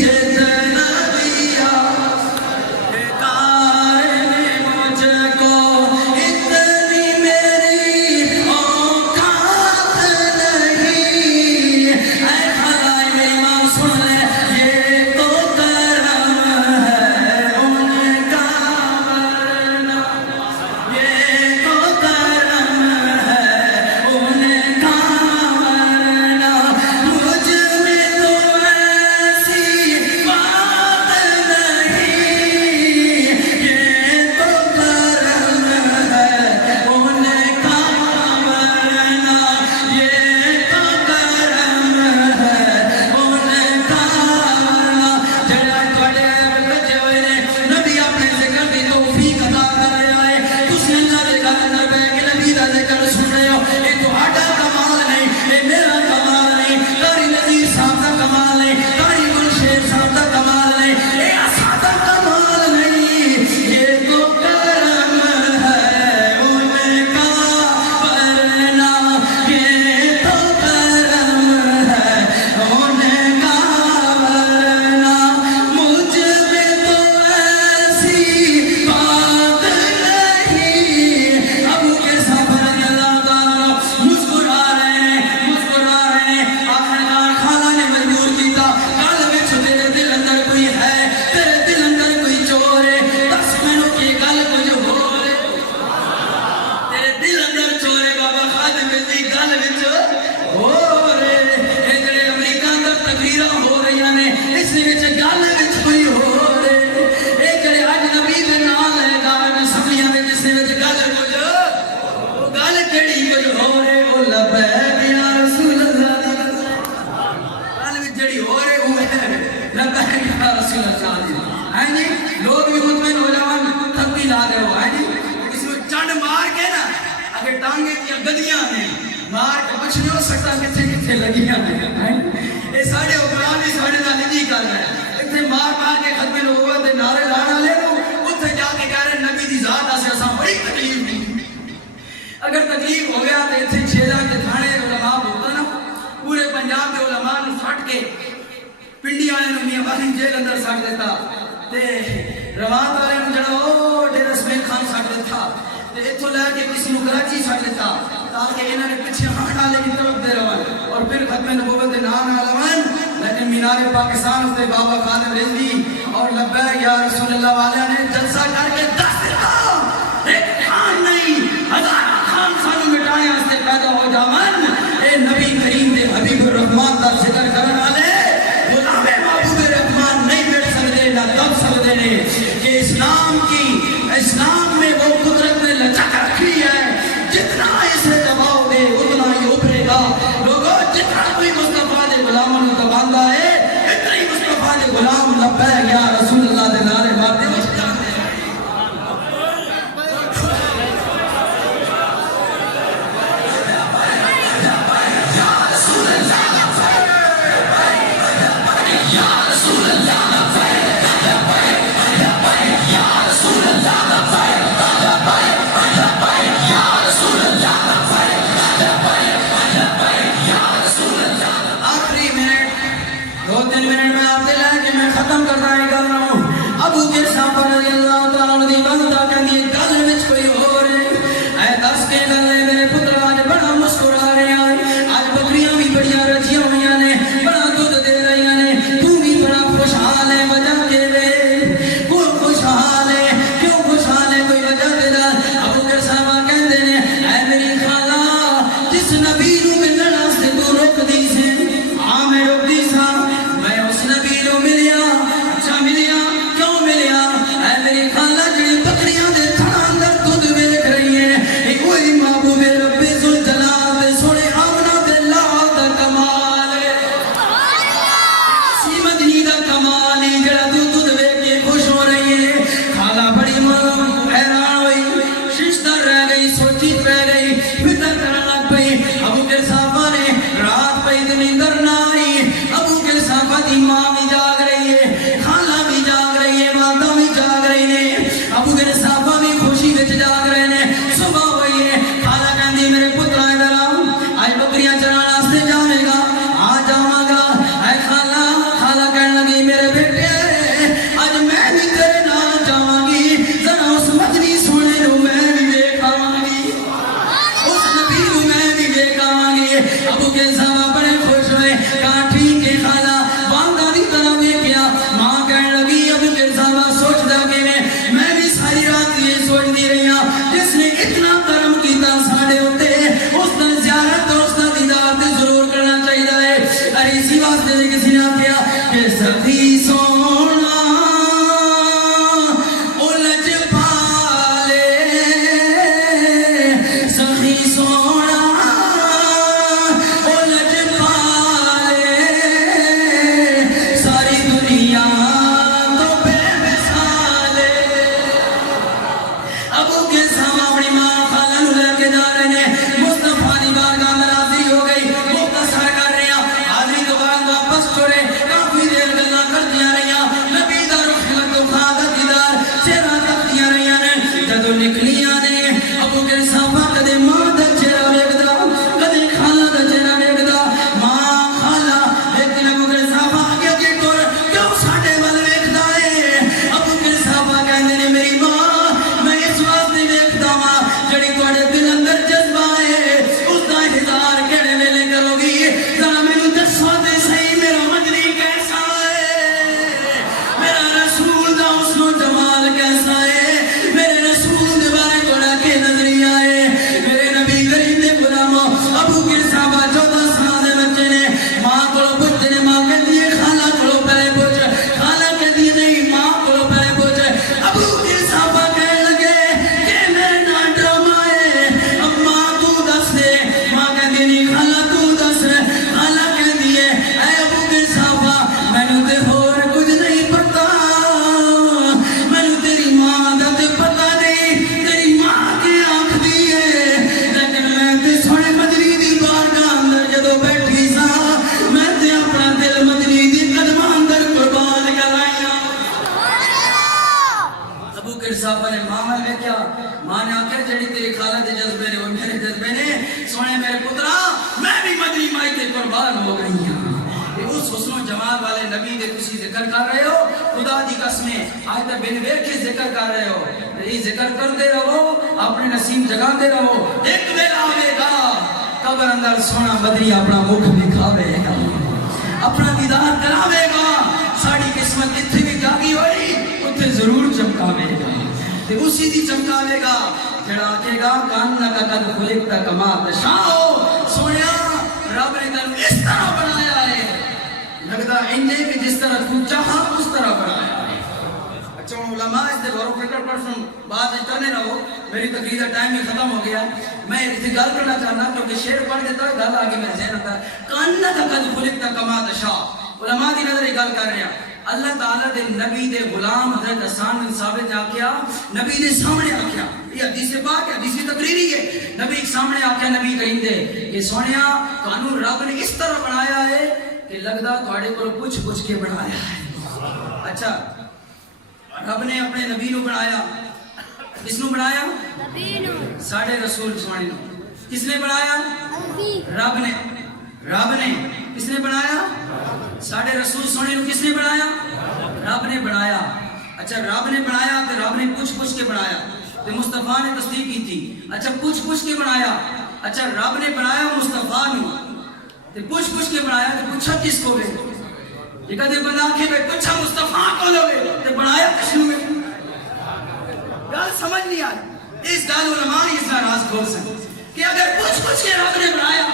جتنا دیا سرکار نے مجھ کو اتنی میری اوقات نہیں اے خدائے میری ماں سن لے یہ تو کرم ہے ان کا ورنہ یہ تو کرم ہے ان کا ورنہ مجھ میں تو ایسی بات نہیں یہ تو کرم ہے ان کا ورنہ یہ تو کرم ہے ان کا ورنہ جڑا تواڈے بچے ہوئے نے نبی اپنے ذکر دی توفیق عطا کر رہا ہے تسی اللہ دے گھر اندر بیٹھ کے نبی دا ذکر سن رہے ہو یہ تہاڈا کمال نہیں یہ میرا کمال نہیں قاری نذیر صاحب دا کمال نہیں قاری گلشیر صاحب دا کمال نہیں یہ اساں دا کمال نہیں یہ تو کرم ہے ان کا ورنہ یہ تو کرم ہے ان کا ورنہ مجھ میں تو ایسی بات نہیں ابو کے صحابہ رضی اللہ تعالیٰ مسکرا رہے ہیں آخرکار خالہ نے مجبور کیتا گل وچ تیرے دل اندر کوئی ہے تیرے دل اندر کوئی چور ہے دس مینوں کی گل کچھ ہور ہے تیرے دل اندر چور ہے بابا خادم دی گل وچ ہور ہے اے جڑے امریکہ اندر تقریراں ہو رہیاں نے اس وچ گل وچ کوئی ہور ہے اے جڑے اج نبی دے نال ہے گاویں سملیاں وچ اس وچ گل کچھ او گل کیڑی کچھ ہور ہے او لبیک یا رسول اللہ دی گل وچ جڑی ہور ہے او ہے لبیک یا رسول اللہ دی ہاں جی لوگ بھی مطمئن ہو جاون بھی لا دے ہو ہے جی کسی کو چنڈ مار کے نا اگر ٹانگے دیا گدیاں نے مار کے کچھ نہیں ہو سکتا کتنے کتنے لگیاں نے یہ ساڑھے اقرام بھی ساڑھے نہ نجی کر رہے ہیں اتنے مار کے ختم نبوت دے نعرے لانا لے لو اتنے جا کے کہہ رہے نبی دی ذات آسے اساں بڑی تکلیف دی اگر تکلیف ہو گیا تو اتنے چھیڑا کے تھانے علماء ہوتا نا پورے پنجاب کے علماء نے سٹ کے پنڈی والے نے میاں بالی جیل اندر سٹ دیتا تے روان والے نے جڑا او ڈیرہ اسماعیل خان سٹ دیتا تے اتھوں لے کے کسی نے کراچی سٹ دیتا تاکہ انہوں نے پیچھے ہٹ والے کی طرف دے روان اور پھر ختم نبوت دے نام علمان لیکن مینار پاکستان سے بابا خادم رضوی اور لبیک یا رسول اللہ والے نے جلسہ کر کے دس دیتا ایک خان نہیں ہزار خان سانو مٹائیں اس سے پیدا ہو جاون اے نبی کریم دے حبیب الرحمن دا ذکر کرن والے غلام محبوب الرحمن نہیں بیٹھ سکتے نہ دب سکتے نے کہ اسلام میں وہ قدرت نے لچک رکھی ہے جتنا اسے دباؤ گے اتنا ہی ابھرے گا لوگوں جتنا کوئی مصطفیٰ دے غلاموں نے دباندہ ہے اتنا ہی مصطفیٰ دے غلام لبیک یا رسول اللہ دے نعرے مارتے ہیں یا رسول اللہ صاحب نے ماں میں کیا ماں نے آخیا جڑی تیری خالہ دے جذبے نے وہ میرے جذبے نے سونے میرے پترا میں بھی مدنی مائی تے قربان ہو گئی ہوں اس حسن و جمال والے نبی دے تسی ذکر کر رہے ہو خدا دی قسمیں آج تک بن ویکھ کے ذکر کر رہے ہو یہ ذکر کرتے رہو اپنے نصیب جگاتے رہو ایک ویلا آئے گا قبر اندر سونا بدری اپنا مکھ دکھاوے گا اپنا دیدار کراوے گا ساڑی قسمت اتھے بھی جاگی ہوئی اتھے ضرور چمکاوے گا تے اسی دی چمکاوے گا جڑا آکے گا کاننا کا قد خلقتا کما تشاؤ سونیا رب نے تنو اس طرح بنایا ہے لگتا انجے کہ جس طرح تو چاہا اس طرح بنایا ہے اچھا علماء اس دے غور و فکر پر سن بات اچھانے رہو میری تقریر کا ٹائم ہی ختم ہو گیا میں اتنی گل کرنا چاہنا کیونکہ شعر پڑھ دیتا ہے گل آگے میں ذہن آتا ہے کاننا کا قد خلقتا کما تشاؤ علماء دی نظر گل کر رہے ہیں اللہ تعالیٰ دے نبی دے غلام حضرت حسان بن ثابت نے آکھیا نبی دے سامنے آکھیا یہ حدیث پاک ہے حدیث تقریری ہے نبی سامنے آکھیا نبی کریم دے کہ سونیا قانون رب نے اس طرح بنایا ہے کہ لگدا تواڈے کول پوچھ کے بنایا ہے اچھا رب نے اپنے نبی نو بنایا کس نو بنایا نبی نو ساڈے رسول سونے نو کس نے بنایا رب نے کس نے بنایا ساڑھے رسول سونے نو کس نے بنایا رب نے بنایا اچھا رب نے بنایا تو رب نے پوچھ کے بنایا تو مصطفیٰ نے تصدیق کی تھی اچھا پوچھ کے بنایا اچھا رب نے بنایا مصطفیٰ نو تو پوچھ کے بنایا تو پوچھا کس کو گئے یہ کہتے بندہ آنکھیں بے پوچھا مصطفیٰ کو لوگے تو بنایا کس نو گئے گل سمجھ نہیں آئی اس گل علماء نے اس راز کھول سکتے کہ اگر پوچھ کے رب نے بنایا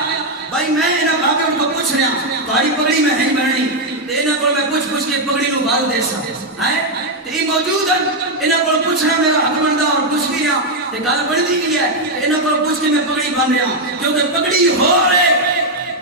بھائی میں انہاں بھاگے ان کو پوچھ رہا تاری پگڑی میں نہیں بننی تے انہاں کو میں پوچھ کے پگڑی نو بال دے سکتا ہے تے یہ موجود ہے انہاں کو پوچھنا میرا حق بندا اور پوچھ بھی رہا تے گل بنتی کی ہے انہاں کو پوچھ کے میں پگڑی بن رہا کیونکہ پگڑی ہو رہے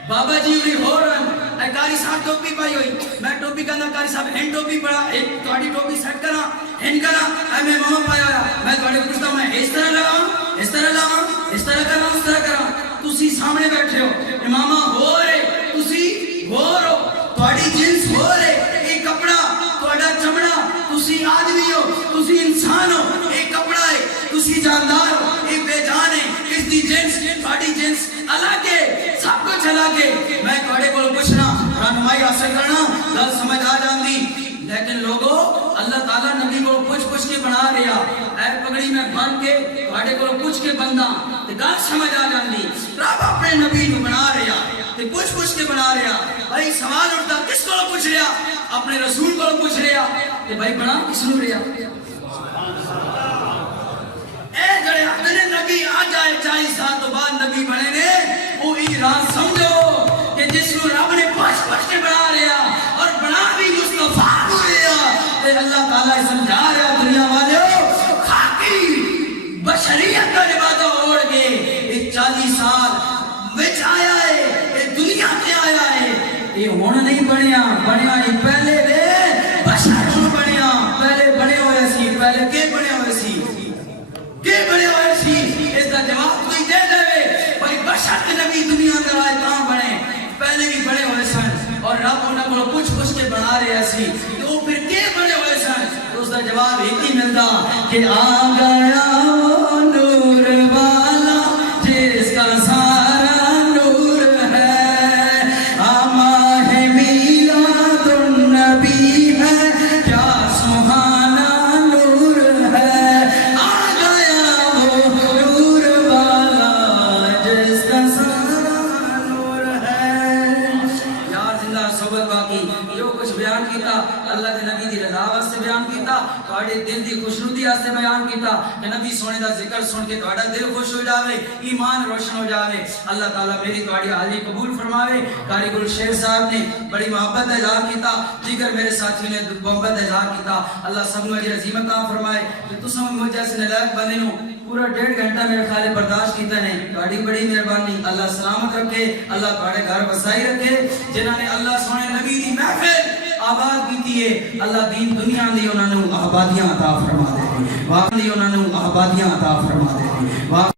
بابا جی بھی ہو رہے اے کاری صاحب ٹوپی پائی ہوئی میں ٹوپی کہنا کاری صاحب ہین ٹوپی پڑا ایک تواڈی ٹوپی سیٹ کرا ہین کرا اے میں ماما پایا ہوا میں تواڈے پوچھتا ہوں میں اس طرح لگاؤں اس طرح لاؤں اس طرح کرا اس طرح کرا تسی سامنے بیٹھے ہو امامہ ہو رہے تسی ہو رہو تواڈی جنس ہو رہے یہ کپڑا تواڈا چمڑا تسی آدمی ہو تسی انسان ہو یہ کپڑا ہے تسی جاندار ہو یہ بے جان ہے اس دی جنس تواڈی جنس الگ ہے سب کچھ الگ ہے میں تواڈے کول پوچھنا رہنمائی حاصل کرنا گل سمجھ آ جاندی لیکن لوگوں اللہ تعالیٰ نبی کو پوچھ کے بنا رہا اے پگڑی میں بن کے تواڈے کول پوچھ کے بندہ تے گل سمجھ آ جاندی رب اپنے نبی کو بنا رہا تے پوچھ کے بنا رہا بھائی سوال اٹھتا کس کو پوچھ رہا اپنے رسول کو پوچھ رہا تے بھائی بنا کس نو رہا اے جڑے اپنے نبی آ جائے 40 سال تو بعد نبی بنے گے وہ راز سمجھو کہ جس کو رب نے پوچھ کے بنا رہا اور بنا بھی مصطفیٰ کو رہا تے اللہ تعالیٰ سمجھا رہا دنیا والے خاکی بشریت کا لبادہ اوڑ کے 40 سال وچ آیا ہے یہ دنیا کے آیا ہے یہ ہونا نہیں بنیا ہی پہلے دے بشر ہوں بنیا پہلے بنے ہوئے سی پہلے کے بنے ہوئے سی اس کا جواب کوئی دے دے بھائی بشر کے نبی دنیا میں آئے کہاں بنے پہلے بھی بڑے ہوئے سن اور رب انہوں کو پوچھ کے بنا رہے سی تو وہ پھر کے بڑے ہوئے سن تو اس کا جواب ایک ہی ملتا کہ آ گیا وہ نور والا جس کا سارا نور ہے ماہ میلاد النبی ہے کیا سبحانہ نور ہے آ گیا وہ نور والا جس کا سارا نور ہے یار زندہ صحبت باقی یہ کچھ بیان کیتا اللہ کے نبی دی رضا واسطے بیان کیتا تواڈے دل دی خوشنودی واسطے بیان کیتا کہ نبی سونے دا ذکر سن کے تواڈا دل خوش ہو جاوے ایمان روشن ہو جاوے اللہ تعالیٰ میری تواڈی حاضری قبول فرماوے قاری گل شیر صاحب نے بڑی محبت کا اظہار کیتا دیگر میرے ساتھی نے محبت کا اظہار کیتا اللہ سب کو اجر عظیم عطا فرمائے کہ تساں مجھ جیسے نالائق بندے نو پورا 1.5 گھنٹہ میرے خیال برداشت کیتا نے تواڈی بڑی مہربانی اللہ سلامت رکھے اللہ تواڈے گھر بسائی رکھے جنہاں نے اللہ سونے نبی دی محفل آباد کیتی ہے اللہ دین دنیا دی انہاں نو آبادیاں عطا فرما دے واقعی انہاں نو آبادیاں عطا فرما دے